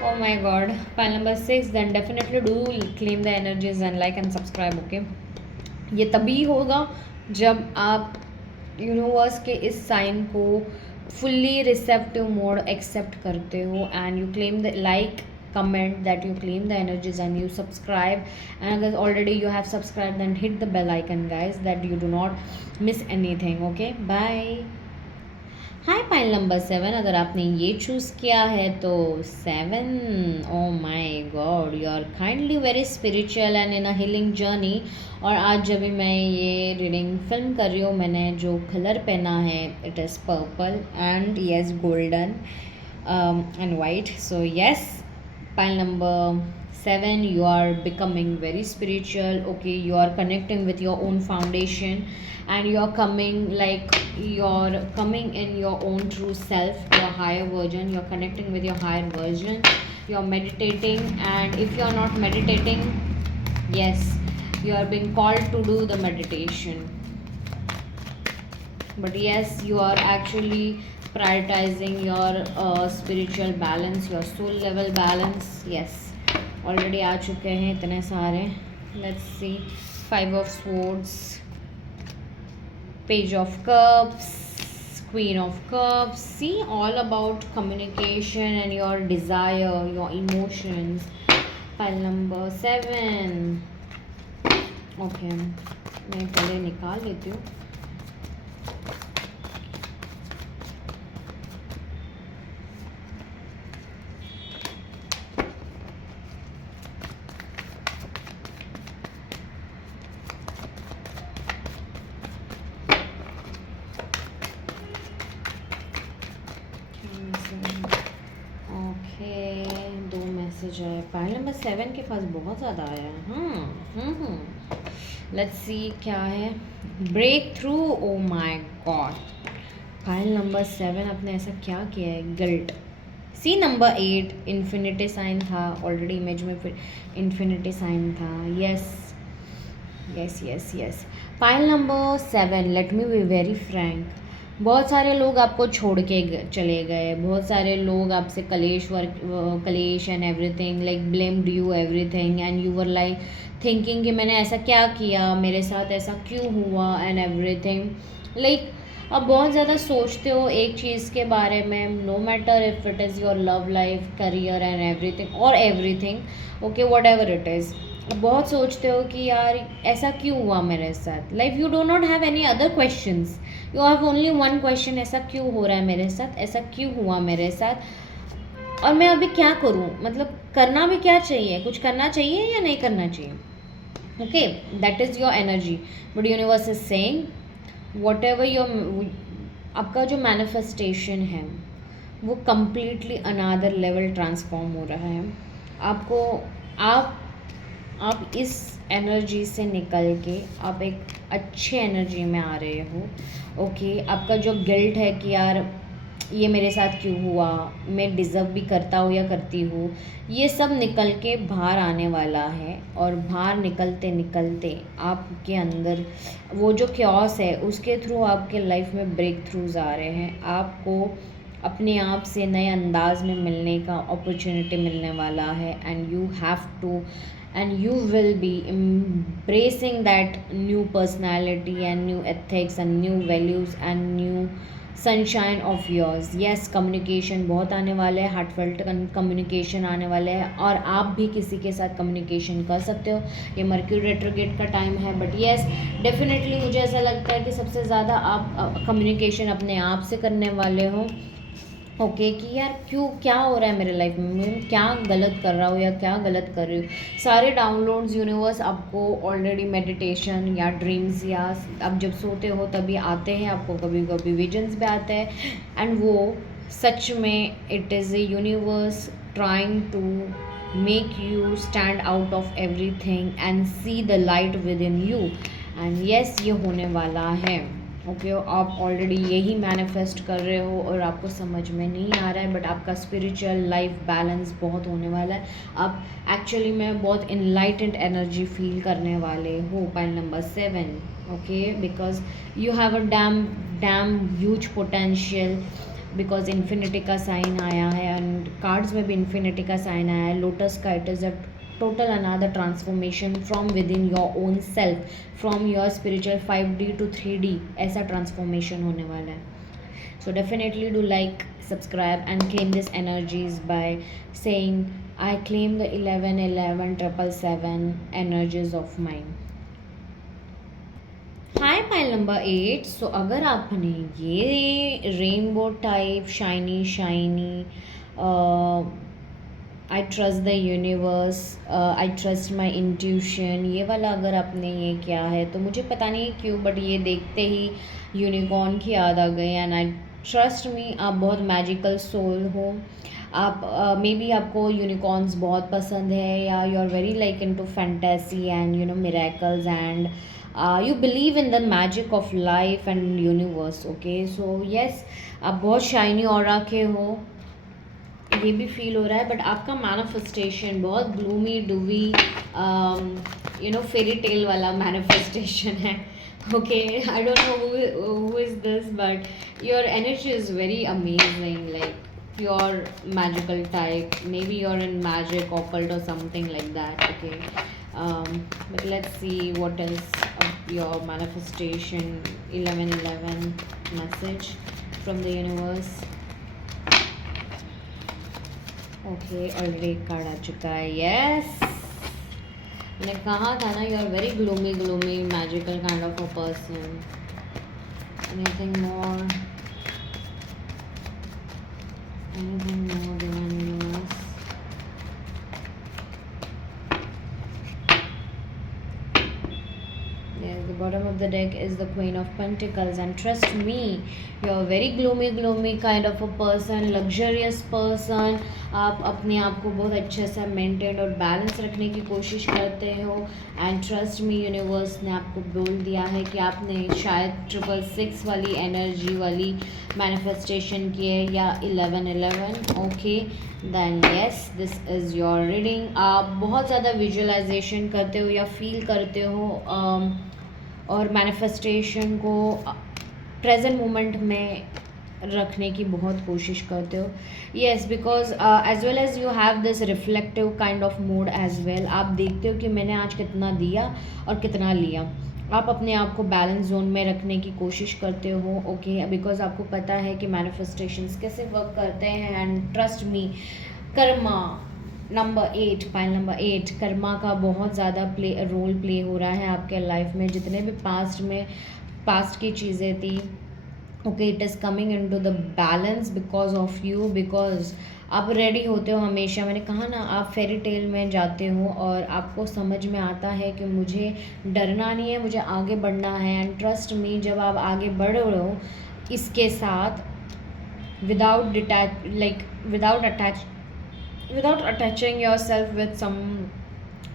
Oh my god, pile number 6, then definitely do claim the energies and like and subscribe. Okay, ये तभी होगा जब आप यूनिवर्स के इस साइन को फुल्ली रिसेप्टिव मोड एक्सेप्ट करते हो and you claim the like comment that you claim the energies and you subscribe, and अगर already you have subscribed then hit the bell icon guys that you do not miss anything. Okay, bye. Hi pile number 7, अगर आपने ये चूज़ किया है तो 7, oh my god, you are kindly very spiritual and in a healing journey. और आज जब भी मैं ये रीडिंग फिल्म कर रही हूँ, मैंने जो कलर पहना है it is purple and yes golden and white. So yes, pile number 7, you are becoming very spiritual. Okay, you are connecting with your own foundation and you are coming, like you're coming in your own true self, your higher version. You're connecting with your higher version, you're meditating, and if you're not meditating, yes, you are being called to do the meditation. But yes, you are actually prioritizing your spiritual balance, your soul level balance. Yes, already आ चुके हैं इतने सारे. Let's see, 5 of swords, page of cups, queen of cups. See, all about communication and your desire, your emotions. Pile number 7. Okay, मैं पहले निकाल लेती हूँ. दो मैसेज आए. पाइल नंबर 7 के पास बहुत ज़्यादा आया है. लेट्स सी क्या है. Breakthrough. Oh my god, pile number 7 आपने ऐसा क्या किया है? Guilt. See number 8 infinity sign था. ऑलरेडी इमेज में फिर इन्फिनिटी साइन था. Yes yes yes yes. Pile number 7, let me be very frank, बहुत सारे लोग आपको छोड़ के चले गए. बहुत सारे लोग आपसे कलेश and everything, like blamed you everything and you were like thinking कि मैंने ऐसा क्या किया, मेरे साथ ऐसा क्यों हुआ एंड एवरीथिंग. लाइक आप बहुत ज़्यादा सोचते हो एक चीज़ के बारे में, no matter if it is your love life, career and everything और everything. Okay, whatever it is, बहुत सोचते हो कि यार ऐसा क्यों हुआ मेरे साथ. Like you do not have any other questions, you have only one question, ऐसा क्यों हो रहा है मेरे साथ, ऐसा क्यों हुआ मेरे साथ, और मैं अभी क्या करूं. मतलब करना भी क्या चाहिए, कुछ करना चाहिए या नहीं करना चाहिए. Okay, that is your energy. But universe is saying what ever your, आपका जो मैनिफेस्टेशन है वो कम्प्लीटली अनदर लेवल ट्रांसफॉर्म हो रहा है. आपको आप इस एनर्जी से निकल के आप एक अच्छे एनर्जी में आ रहे हो. ओके, आपका जो गिल्ट है कि यार ये मेरे साथ क्यों हुआ, मैं डिज़र्व भी करता हूँ या करती हूँ, ये सब निकल के बाहर आने वाला है. और बाहर निकलते निकलते आपके अंदर वो जो क्योस है उसके थ्रू आपके लाइफ में ब्रेक थ्रूज आ रहे हैं. आपको अपने आप से नए अंदाज में मिलने का अपॉर्चुनिटी मिलने वाला है. And you have to and you will be embracing that new personality and new ethics and new values and new sunshine of yours. yes, communication बहुत आने वाले हैं, हार्टफेल्ट कम्युनिकेशन आने वाले हैं, और आप भी किसी के साथ कम्युनिकेशन कर सकते हो. ये मर्क्यूरी रेट्रोग्रेड का टाइम है, बट येस डेफिनेटली मुझे ऐसा लगता है कि सबसे ज़्यादा आप कम्युनिकेशन अपने आप से करने वाले हो. ओके, कि यार क्यों, क्या हो रहा है मेरे लाइफ में, मैं क्या गलत कर रहा हूँ या क्या गलत कर रही हूँ. सारे डाउनलोड्स यूनिवर्स आपको ऑलरेडी मेडिटेशन या ड्रीम्स या आप जब सोते हो तभी आते हैं. आपको कभी कभी विजन्स भी आते हैं, एंड वो सच में it is a universe trying to make you stand out of everything and see the light within यू. एंड येस, ये होने वाला है. ओके, आप ऑलरेडी यही मैनिफेस्ट कर रहे हो और आपको समझ में नहीं आ रहा है, बट आपका स्पिरिचुअल लाइफ बैलेंस बहुत होने वाला है. आप एक्चुअली में बहुत इनलाइटेंड एनर्जी फील करने वाले हो. Pile number 7. Okay, because you have a dam huge potential, because infinity का साइन आया है एंड कार्ड्स में भी इन्फिनिटी का साइन आया है. लोटस का it is a total another transformation from within your own self, from your spiritual 5D to 3D, ऐसा transformation होने वाला है. So definitely do like, subscribe and claim these energies by saying I claim the 11 11 777 energies of mine. Hi pile number 8. सो अगर आपने ये rainbow type shiny shiny I trust the universe, I trust my intuition, ये वाला अगर आपने ये किया है तो मुझे पता नहीं क्यों बट ये देखते ही यूनिकॉर्न की याद आ गई. एंड आई ट्रस्ट मी, आप बहुत मैजिकल सोल हो. आप मे बी आपको यूनिकॉर्न्स बहुत पसंद है, yeah you are very like into fantasy and you know miracles, and you believe in the magic of life and universe. Okay, so yes, आप बहुत शाइनी ऑरा के हो, ये भी फील हो रहा है. बट आपका मैनिफेस्टेशन बहुत gloomy dewy you know fairy tale वाला मैनिफेस्टेशन है. Okay, I don't no who is this, but your energy is very amazing, like pure magical type. Maybe you're in magic, occult or something like that. Okay, but let's see what else your manifestation 1111 message from the universe. Okay, already card आ चुका है. यस, मैंने कहा था ना, you are very gloomy gloomy magical kind of a person. Anything more, divine universe. Yes, the bottom of the deck is the Queen of Pentacles, and trust me, you're a very gloomy kind of a person, luxurious person. आप अपने आप को बहुत अच्छे से मेंटेन और बैलेंस रखने की कोशिश करते हो. एंड ट्रस्ट मी, यूनिवर्स ने आपको बोल दिया है कि आपने शायद 666 वाली एनर्जी वाली मैनिफेस्टेशन की है, या 1111. Okay, then yes, this is your reading. आप बहुत ज़्यादा विजुअलाइजेशन करते हो या फील करते हो, और मैनिफेस्टेशन को प्रेजेंट मोमेंट में रखने की बहुत कोशिश करते हो. Yes, because as well as you have this reflective kind of mood as well. आप देखते हो कि मैंने आज कितना दिया और कितना लिया. आप अपने आप को बैलेंस जोन में रखने की कोशिश करते हो. ओके, बिकॉज आपको पता है कि मैनिफेस्टेशंस कैसे वर्क करते हैं. And trust me, Karma number 8, pile number 8, Karma का बहुत ज़्यादा रोल प्ले हो रहा है आपके लाइफ में. जितने भी पास्ट की चीज़ें थी, okay, it is coming in to the balance because of you. Because आप रेडी होते हो हमेशा. मैंने कहा ना, आप फेरी टेल में जाते हो और आपको समझ में आता है कि मुझे डरना नहीं है, मुझे आगे बढ़ना है. एंड ट्रस्ट मी, जब आप आगे बढ़ रहे हो इसके साथ, without attaching yourself with some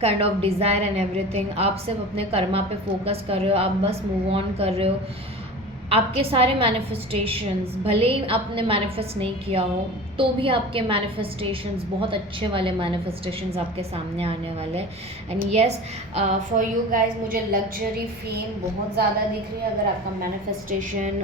kind of desire and everything, आप सिर्फ अपने कर्मा पे फोकस कर रहे हो, आप बस मूव ऑन कर रहे हो. आपके सारे मैनिफेस्टेशंस, भले ही आपने मैनिफेस्ट नहीं किया हो तो भी आपके मैनिफेस्टेशंस बहुत अच्छे वाले मैनिफेस्टेशंस आपके सामने आने वाले हैं. And yes, for you guys, मुझे लग्जरी फेम बहुत ज़्यादा दिख रही है. अगर आपका मैनिफेस्टेशन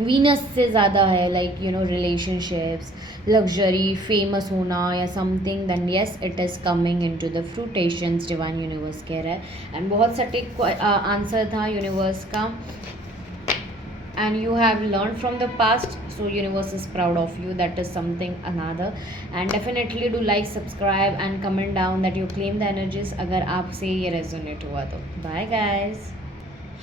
वीनस से ज़्यादा है, like you know relationships, luxury, famous होना या something, then yes, it is coming in to the fruitions, divine universe कह रहा है. एंड बहुत सटीक आंसर था यूनिवर्स का. And you have learned from the past, so universe is proud of you. That is something another. And definitely do like, subscribe and comment down that you claim the energies अगर आपसे ये रेजोनेट हुआ तो. Bye guys.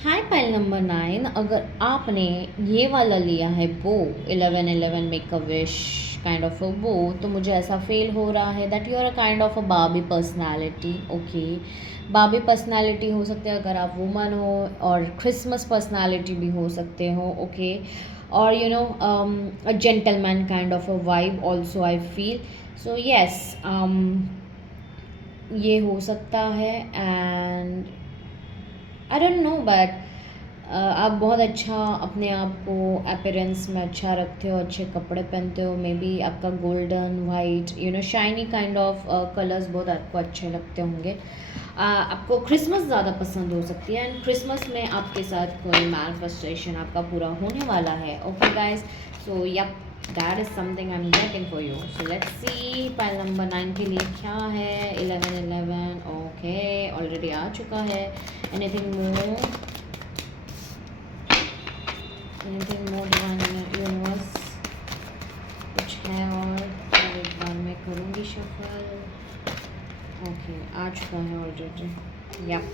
Hi pile number 9, अगर आपने ये वाला लिया है bow, 1111 make a wish kind of a bow, तो मुझे ऐसा फील हो रहा है that you are a kind of a Barbie personality. Okay, Barbie personality हो सकते हैं अगर आप वुमन हो, और क्रिसमस पर्सनालिटी भी हो सकते हो. ओके, और you know a gentleman kind of a vibe also I feel. So yes, ये हो सकता है. And I don't know, but आप बहुत अच्छा अपने आप को अपीयरेंस में अच्छा रखते हो, अच्छे कपड़े पहनते हो. मे बी आपका golden, white, you know shiny kind of colours बहुत आपको अच्छे लगते होंगे. आपको क्रिसमस ज़्यादा पसंद हो सकती है. एंड क्रिसमस में आपके साथ कोई मैनिफेस्टेशन आपका पूरा होने वाला है. Okay guys, so yup, that is something I am getting for you. So let's see pile number 9 के लिए क्या है. 11 ओके ऑलरेडी आ चुका है. Anything more, anything more divine universe कुछ है और एक बार मैं करूँगी शफल. ओके आ चुका है ऑलरेडी. यप.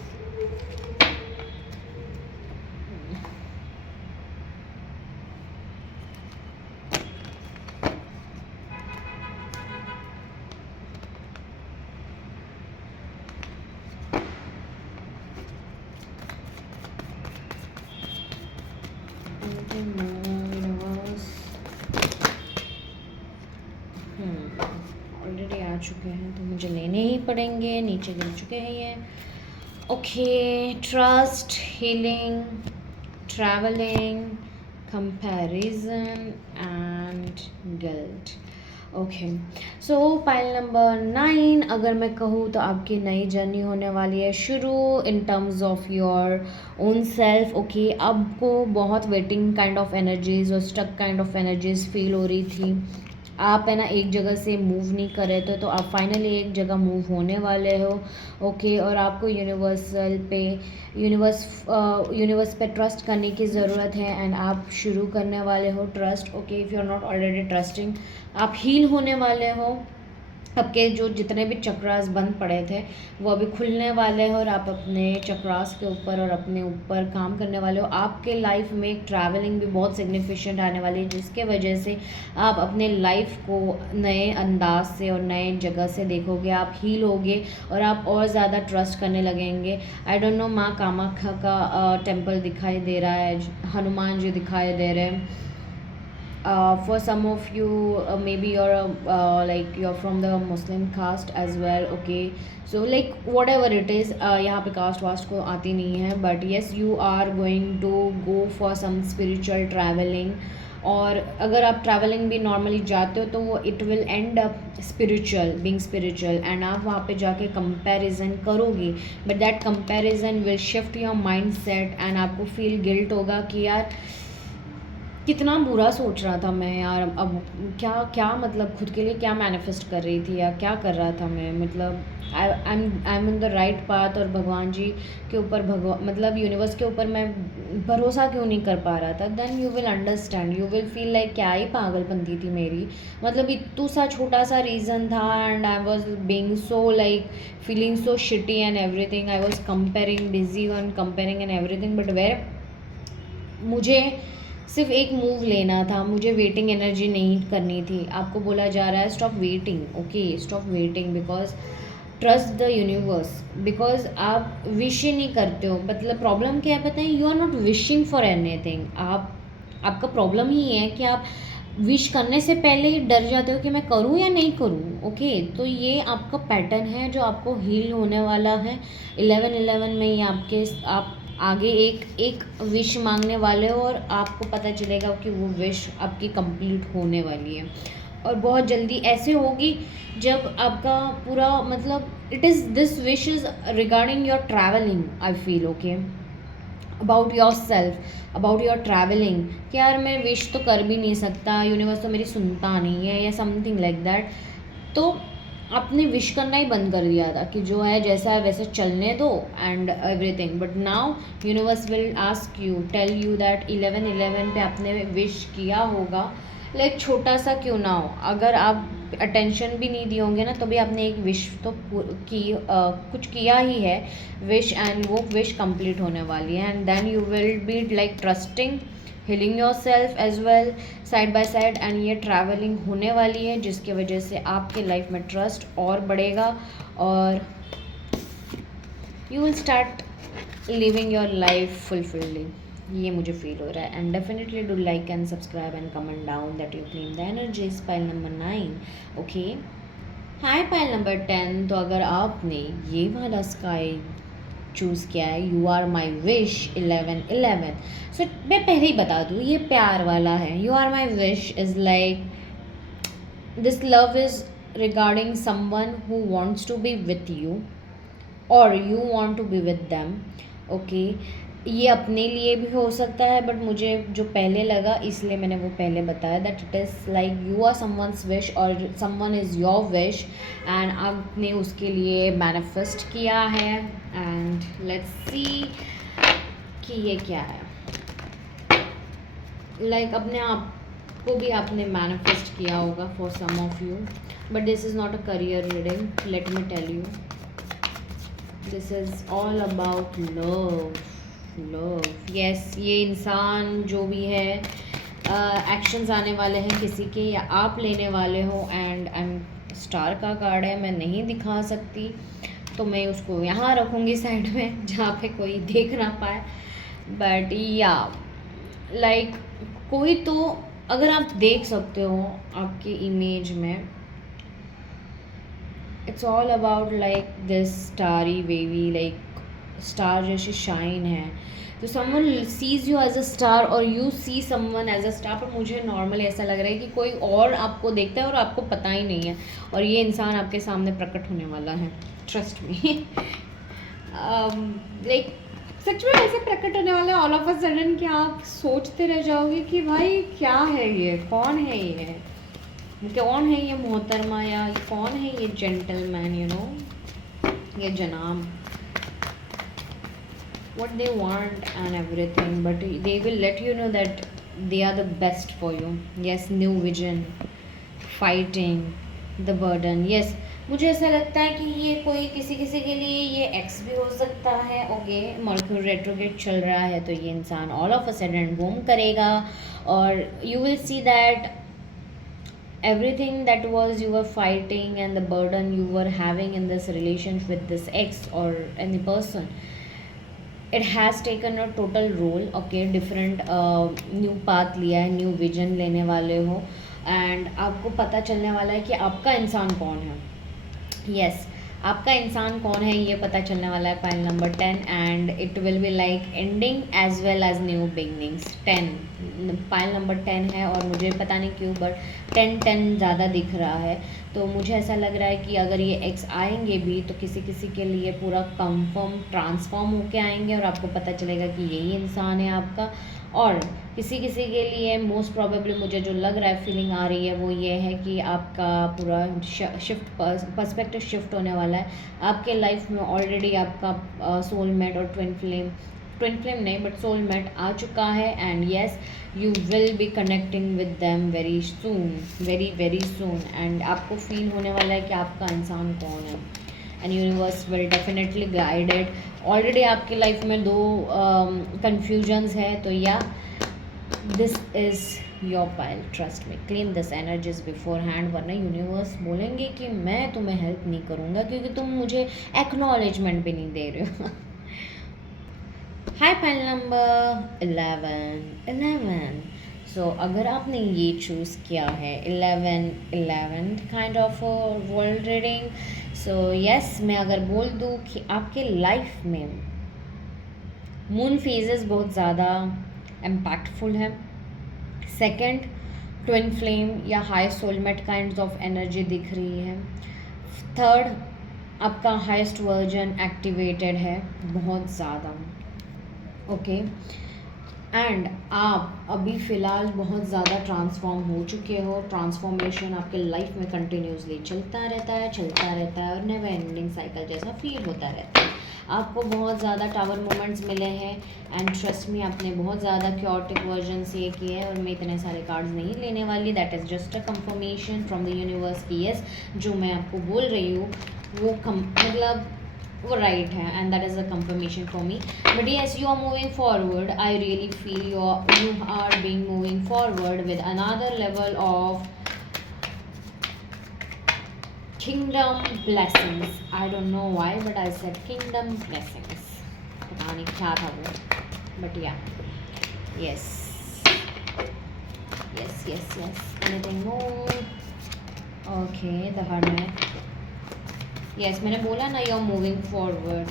ऑलरेडी आ चुके हैं तो मुझे लेने ही पड़ेंगे. नीचे गिर चुके हैं ये. Okay trust, healing, travelling, comparison and guilt. Okay so pile number 9 अगर मैं कहूँ तो आपकी नई जर्नी होने वाली है शुरू in terms of your own self. Okay आपको बहुत वेटिंग काइंड ऑफ एनर्जीज और stuck kind of energies feel हो रही थी. आप है ना एक जगह से मूव नहीं कर रहे थे तो आप फाइनली एक जगह मूव होने वाले हो. ओके और आपको यूनिवर्स पे ट्रस्ट करने की ज़रूरत है एंड आप शुरू करने वाले हो trust. Okay if you are not already trusting आप हील होने वाले हो. आपके जो जितने भी चक्रास बंद पड़े थे वो अभी खुलने वाले हैं और आप अपने चक्रास के ऊपर और अपने ऊपर काम करने वाले हो. आपके लाइफ में ट्रैवलिंग भी बहुत सिग्निफिकेंट आने वाली है जिसके वजह से आप अपने लाइफ को नए अंदाज से और नए जगह से देखोगे. आप हील होगे और आप और ज़्यादा ट्रस्ट करने लगेंगे. आई डोंट नो माँ कामाख्या का टेम्पल दिखाई दे रहा है, हनुमान जी दिखाई दे रहे हैं. For some of you maybe you're like you're from the Muslim caste as well. Okay so like whatever it is यहाँ पे कास्ट वास्ट को आती नहीं है but yes you are going to go for some spiritual traveling. और अगर आप ट्रैवलिंग भी नॉर्मली जाते हो तो वो it will and up spiritual being spiritual and आप वहाँ पे जाके कंपैरिजन करोगे but that comparison will shift your mind set and आपको फील गिल्ट होगा कि यार कितना बुरा सोच रहा था मैं यार. अब क्या क्या मतलब खुद के लिए क्या मैनिफेस्ट कर रही थी या क्या कर रहा था मैं. मतलब I am in the right path और भगवान जी के ऊपर मतलब यूनिवर्स के ऊपर मैं भरोसा क्यों नहीं कर पा रहा था. Then you will understand, you will feel like क्या ही पागलपंती थी मेरी. मतलब इतना सा छोटा सा रीज़न था and I was being so like feeling so shitty and everything. I was comparing busy on comparing and everything but where मुझे सिर्फ एक मूव लेना था. मुझे वेटिंग एनर्जी नहीं करनी थी. आपको बोला जा रहा है stop waiting. Okay stop waiting because trust the universe. Because आप विश ही नहीं करते हो. मतलब प्रॉब्लम क्या है पता है, you are not wishing for anything. आपका प्रॉब्लम ही है कि आप विश करने से पहले ही डर जाते हो कि मैं करूँ या नहीं करूँ. ओके तो ये आपका पैटर्न है जो आपको हील होने वाला है. 11/11 में ही आप आगे एक विश मांगने वाले हो और आपको पता चलेगा कि वो विश आपकी कंप्लीट होने वाली है और बहुत जल्दी ऐसे होगी जब आपका पूरा मतलब it is this wish is regarding your travelling. I feel okay about your self about your travelling कि यार मैं विश तो कर भी नहीं सकता, यूनिवर्स तो मेरी सुनता नहीं है या समथिंग लाइक दैट. तो आपने विश करना ही बंद कर दिया था कि जो है जैसा है वैसे चलने दो and everything. But now universe will ask you tell you that 11/11 पे आपने विश किया होगा लाइक छोटा सा क्यों ना हो. अगर आप अटेंशन भी नहीं दिए होंगे ना तो भी आपने एक विश तो कुछ किया ही है विश एंड वो विश कंप्लीट होने वाली है. And then you will be like trusting, healing yourself as well side by side and ये ट्रैवलिंग होने वाली है जिसकी वजह से आपके लाइफ में ट्रस्ट और बढ़ेगा और you will start living your life fulfilly. ये मुझे फील हो रहा है. And definitely do like and subscribe and comment down that you claim the energies. Pile number 9 okay. Hi pile number 10 तो अगर आपने ये वाला स्काई चूज़ किया है यू आर माई विश 11/11. सो मैं पहले ही बता दूँ ये प्यार वाला है. You are my wish is like this love is regarding someone who wants to be with you or you want to be with them. Okay ये अपने लिए भी हो सकता है, बट मुझे जो पहले लगा इसलिए मैंने वो पहले बताया, that it is like you are someone's wish और someone is your wish, and आपने उसके लिए मैनिफेस्ट किया है। एंड लेट्स सी कि ये क्या है। लाइक अपने आप को भी आपने मैनिफेस्ट किया होगा for some of you, but this is not a career reading, let me tell you, this is all about love. Love, yes, ये इंसान जो भी है, एक्शंस आने वाले हैं किसी के, या आप लेने वाले हो। एंड स्टार का कार्ड है, मैं नहीं दिखा सकती, तो मैं उसको यहाँ रखूँगी साइड में जहाँ पे कोई देख ना पाए। बट या लाइक कोई तो, अगर आप देख सकते हो आपके इमेज में, it's all about like this starry wavy, like star जैसी शाइन है। तो someone sees you as a star और you see someone as a star, पर मुझे नॉर्मली ऐसा लग रहा है कि कोई और आपको देखता है और आपको पता ही नहीं है, और ये इंसान आपके सामने प्रकट होने वाला है, ट्रस्ट मी। लाइक सच में ऐसे प्रकट होने वाला है ऑल ऑफ अ सडन कि आप सोचते रह जाओगे कि भाई क्या है ये, कौन है ये, कौन है ये मोहतरमा, या कौन है ये जेंटलमैन, यू नो, ये जनाब, what they want and everything, but they will let you know that they are the best for you. Yes, new vision, fighting the burden. Yes, मुझे ऐसा लगता है कि ये कोई किसी किसी के लिए ये एक्स भी हो सकता है। ओके, मर्क्यूरी रेट्रोग्रेड चल रहा है, तो ये इंसान all of a sudden boom करेगा, और you will see that everything that was you were fighting and the burden you were having in this relationship with this ex or any person, it has taken a total role. Okay, different new path लिया है, new vision लेने वाले हो, and आपको पता चलने वाला है कि आपका इंसान कौन है। yes, आपका इंसान कौन है ये पता चलने वाला है pile number 10, and it will be like ending as well as new beginnings. 10 pile number 10 है, और मुझे पता नहीं क्यों बट 10 ज़्यादा दिख रहा है, तो मुझे ऐसा लग रहा है कि अगर ये एक्स आएंगे भी तो किसी किसी के लिए पूरा कंफर्म ट्रांसफॉर्म होके आएंगे, और आपको पता चलेगा कि यही इंसान है आपका। और किसी किसी के लिए मोस्ट प्रोबेबली मुझे जो लग रहा है, फीलिंग आ रही है, वो ये है कि आपका पूरा शिफ्ट पर्सपेक्टिव शिफ्ट होने वाला है। आपके लाइफ में ऑलरेडी आपका सोलमेट और ट्विन फ्लेम नहीं बट सोलमेट आ चुका है, and yes, you will be connecting with them very soon, very very soon, and आपको फील होने वाला है कि आपका इंसान कौन है, and universe will definitely guided. Already आपकी लाइफ में दो कन्फ्यूजन्स है, तो या this is your pile, trust me, clean this energies before hand, वरना यूनिवर्स बोलेंगे कि मैं तुम्हें हेल्प नहीं करूँगा क्योंकि तुम मुझे एक्नॉलेजमेंट भी नहीं दे रहे हो। High pile number 11। सो अगर आपने ये चूज़ किया है 11 kind of world reading, so yes, मैं अगर बोल दूँ कि आपके लाइफ में मून फेजेस बहुत ज़्यादा इम्पैक्टफुल है। सेकंड, ट्विन फ्लेम या high soulmate kinds of energy दिख रही है। थर्ड, आपका हाईएस्ट वर्जन एक्टिवेटेड है बहुत ज़्यादा। ओके, एंड आप अभी फ़िलहाल बहुत ज़्यादा ट्रांसफॉर्म हो चुके हो। ट्रांसफॉर्मेशन आपके लाइफ में कंटिन्यूसली चलता रहता है और नेवर एंडिंग साइकिल जैसा फील होता रहता है। आपको बहुत ज़्यादा टावर मोमेंट्स मिले हैं, एंड ट्रस्ट मी, आपने बहुत ज़्यादा क्योटिक वर्जन से किए हैं, और मैं इतने सारे कार्ड्स नहीं लेने वाली। That is just a confirmation from the universe की यस, जो मैं आपको बोल रही हूँ वो मतलब वो राइट है, and that is a confirmation for me. But yes, you are moving forward, I really feel you are being moving forward with another level of kingdom blessings. I don't know why, but I said kingdom blessings. पता नहीं क्या था वो, but yeah, yes. Anything more? Okay, the hermit. Yes, मैंने बोला ना, you're moving forward.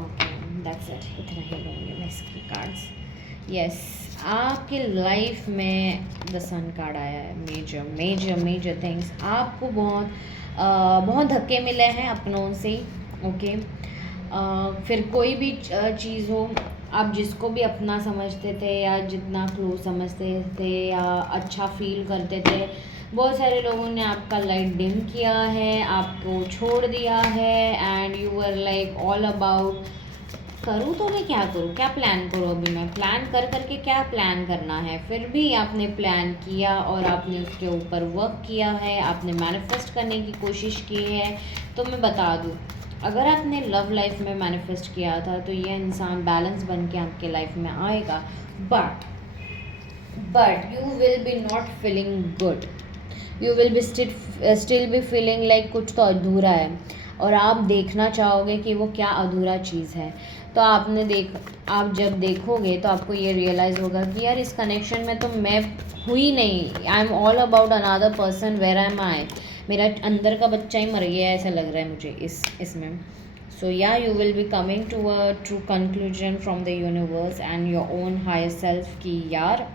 Okay, that's it. इतना ही लूँगी मैं इसकी कार्ड्स। Yes, आपके लाइफ में द सन कार्ड आया है। मेजर थिंग्स, आपको बहुत धक्के मिले हैं अपनों से। ओके, फिर कोई भी चीज़ हो, आप जिसको भी अपना समझते थे या जितना क्लोज समझते थे या अच्छा फील करते थे, बहुत सारे लोगों ने आपका लाइट डिम किया है, आपको छोड़ दिया है, and you are like all about करूँ तो मैं क्या करूँ, क्या प्लान करूँ, अभी मैं प्लान कर करके क्या प्लान करना है। फिर भी आपने प्लान किया और आपने उसके ऊपर वर्क किया है, आपने मैनिफेस्ट करने की कोशिश की है। तो मैं बता दूँ, अगर आपने लव लाइफ में मैनिफेस्ट किया था तो ये इंसान बैलेंस बन के आपके लाइफ में आएगा, but you will be not feeling good, you will be still be feeling like कुछ तो अधूरा है, और आप देखना चाहोगे कि वो क्या अधूरा चीज़ है। तो आप जब देखोगे तो आपको ये रियलाइज़ होगा कि यार इस कनेक्शन में तो मैं हुई नहीं, I am all about another person, where am I, मेरा अंदर का बच्चा ही मर गया है, ऐसा लग रहा है मुझे इसमें। So yeah you will be coming to a true conclusion from the universe and your own higher self कि यार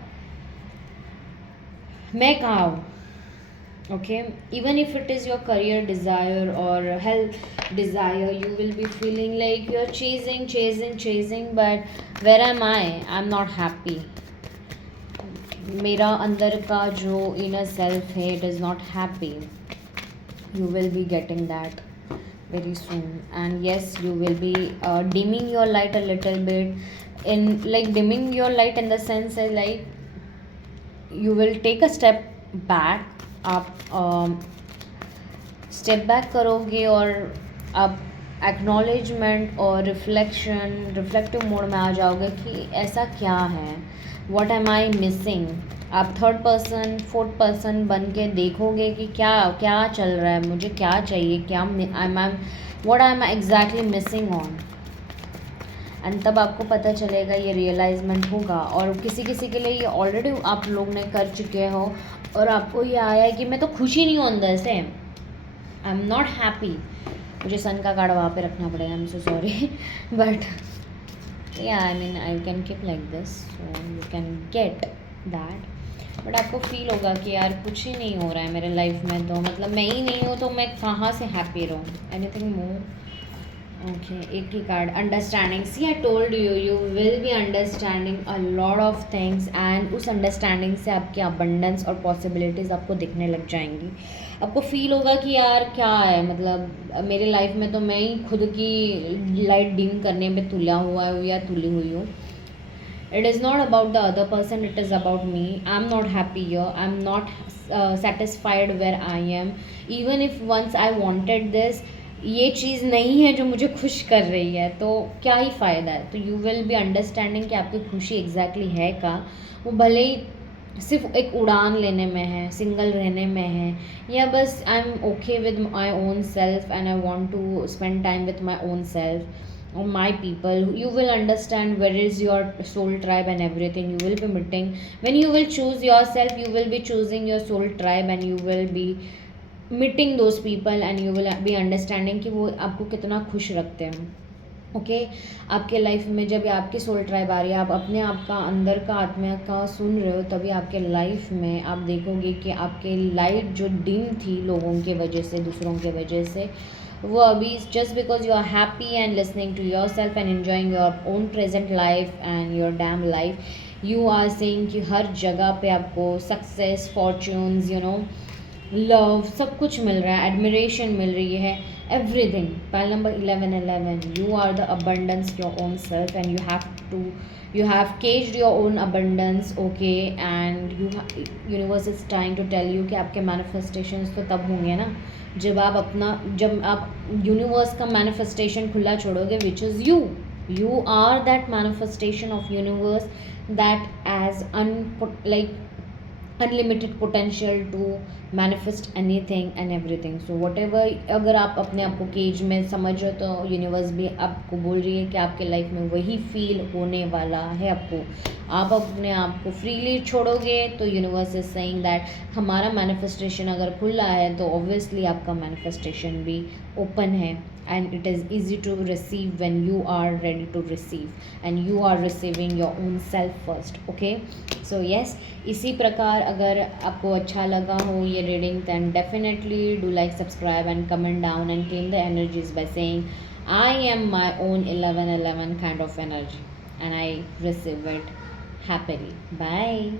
मैं कहाँ हूँ। Okay, even if it is your career desire or health desire, you will be feeling like you're chasing, but where am I'm not happy. मेरा अंदर का जो inner self है, it is not happy. You will be getting that very soon, and yes, you will be dimming your light a little bit, in like dimming your light in the sense like you will take a step back, आप स्टेप बैक करोगे और आप एक्नॉलेजमेंट और रिफ्लेक्टिव मोड में आ जाओगे कि ऐसा क्या है, व्हाट एम आई मिसिंग। आप थर्ड पर्सन फोर्थ पर्सन बन के देखोगे कि क्या क्या चल रहा है, मुझे क्या चाहिए, क्या what I am exactly missing on, and तब आपको पता चलेगा, ये रियलाइजमेंट होगा। और किसी किसी के लिए ये ऑलरेडी आप लोग ने कर चुके हो और आपको ये आया है कि मैं तो खुश ही नहीं हूँ अंदर से, आई एम नॉट हैप्पी। मुझे सन का कार्ड वहाँ पे रखना पड़ेगा, I am so sorry, but yeah I mean I can keep like this, so you can get that. But आपको फील होगा कि यार कुछ ही नहीं हो रहा है मेरे लाइफ में, तो मतलब मैं ही नहीं हूँ तो मैं कहाँ से हैप्पी रहूँ, एनीथिंग मोर। ओके, एक ही card, understanding. See I told you, you will be understanding a lot of things, and उस अंडरस्टैंडिंग से आपकी अबंडेंस और पॉसिबिलिटीज़ आपको दिखने लग जाएंगी। आपको फील होगा कि यार क्या है, मतलब मेरे लाइफ में तो मैं ही खुद की लाइट डिम करने में तुला हुआ हूँ या तुली हुई हूँ। It is not about the other person, it is about me. I'm not happy here, I'm not satisfied where I am, even if once I wanted this, ये चीज़ नहीं है जो मुझे खुश कर रही है, तो क्या ही फ़ायदा है। तो यू विल बी अंडरस्टैंडिंग कि आपकी खुशी एग्जैक्टली है का, वो भले ही सिर्फ एक उड़ान लेने में है, सिंगल रहने में है, या बस I am okay with my own self and I want to spend time with my own self or my people. You will understand where is your soul tribe and everything. You will be meeting, when you will choose yourself, you will be choosing your soul tribe and you will be meeting those people and you will be understanding कि वो आपको कितना खुश रखते हैं। ओके, आपके लाइफ में जब आपकी सोल ट्राइब आ रही है, आप अपने आप का अंदर का आत्मा का सुन रहे हो, तभी आपके लाइफ में आप देखोगे कि आपके लाइट जो डिम थी लोगों के वजह से, दूसरों के वजह से, वो अभी just because you are happy and listening to yourself and enjoying your own present life and your damn life, you are saying कि हर जगह पे आपको success, fortunes, you know, love, सब कुछ मिल रहा है, एडमिरेशन मिल रही है, everything. Pile number 11 you are the abundance your own self and you have caged your own abundance, okay, and universe is trying to tell you कि आपके manifestations तो तब होंगे ना जब आप यूनिवर्स का मैनिफेस्टेशन खुला छोड़ोगे, which is you are that manifestation of universe that as unlimited potential to manifest anything and everything. So whatever, अगर आप अपने आप को केज में समझो तो यूनिवर्स भी आपको बोल रही है कि आपके लाइफ में वही फील होने वाला है आपको। आप अपने आप को फ्रीली छोड़ोगे तो यूनिवर्स इज सेइंग दैट हमारा मैनिफेस्टेशन अगर खुला है तो ऑब्वियसली आपका मैनिफेस्टेशन भी ओपन है, and it is easy to receive when you are ready to receive and you are receiving your own self first. Okay, so yes, इसी प्रकार अगर आपको अच्छा लगा हो ये a reading, then definitely do like, subscribe, and comment down and claim the energies by saying, I am my own 1111 kind of energy, and I receive it happily. Bye.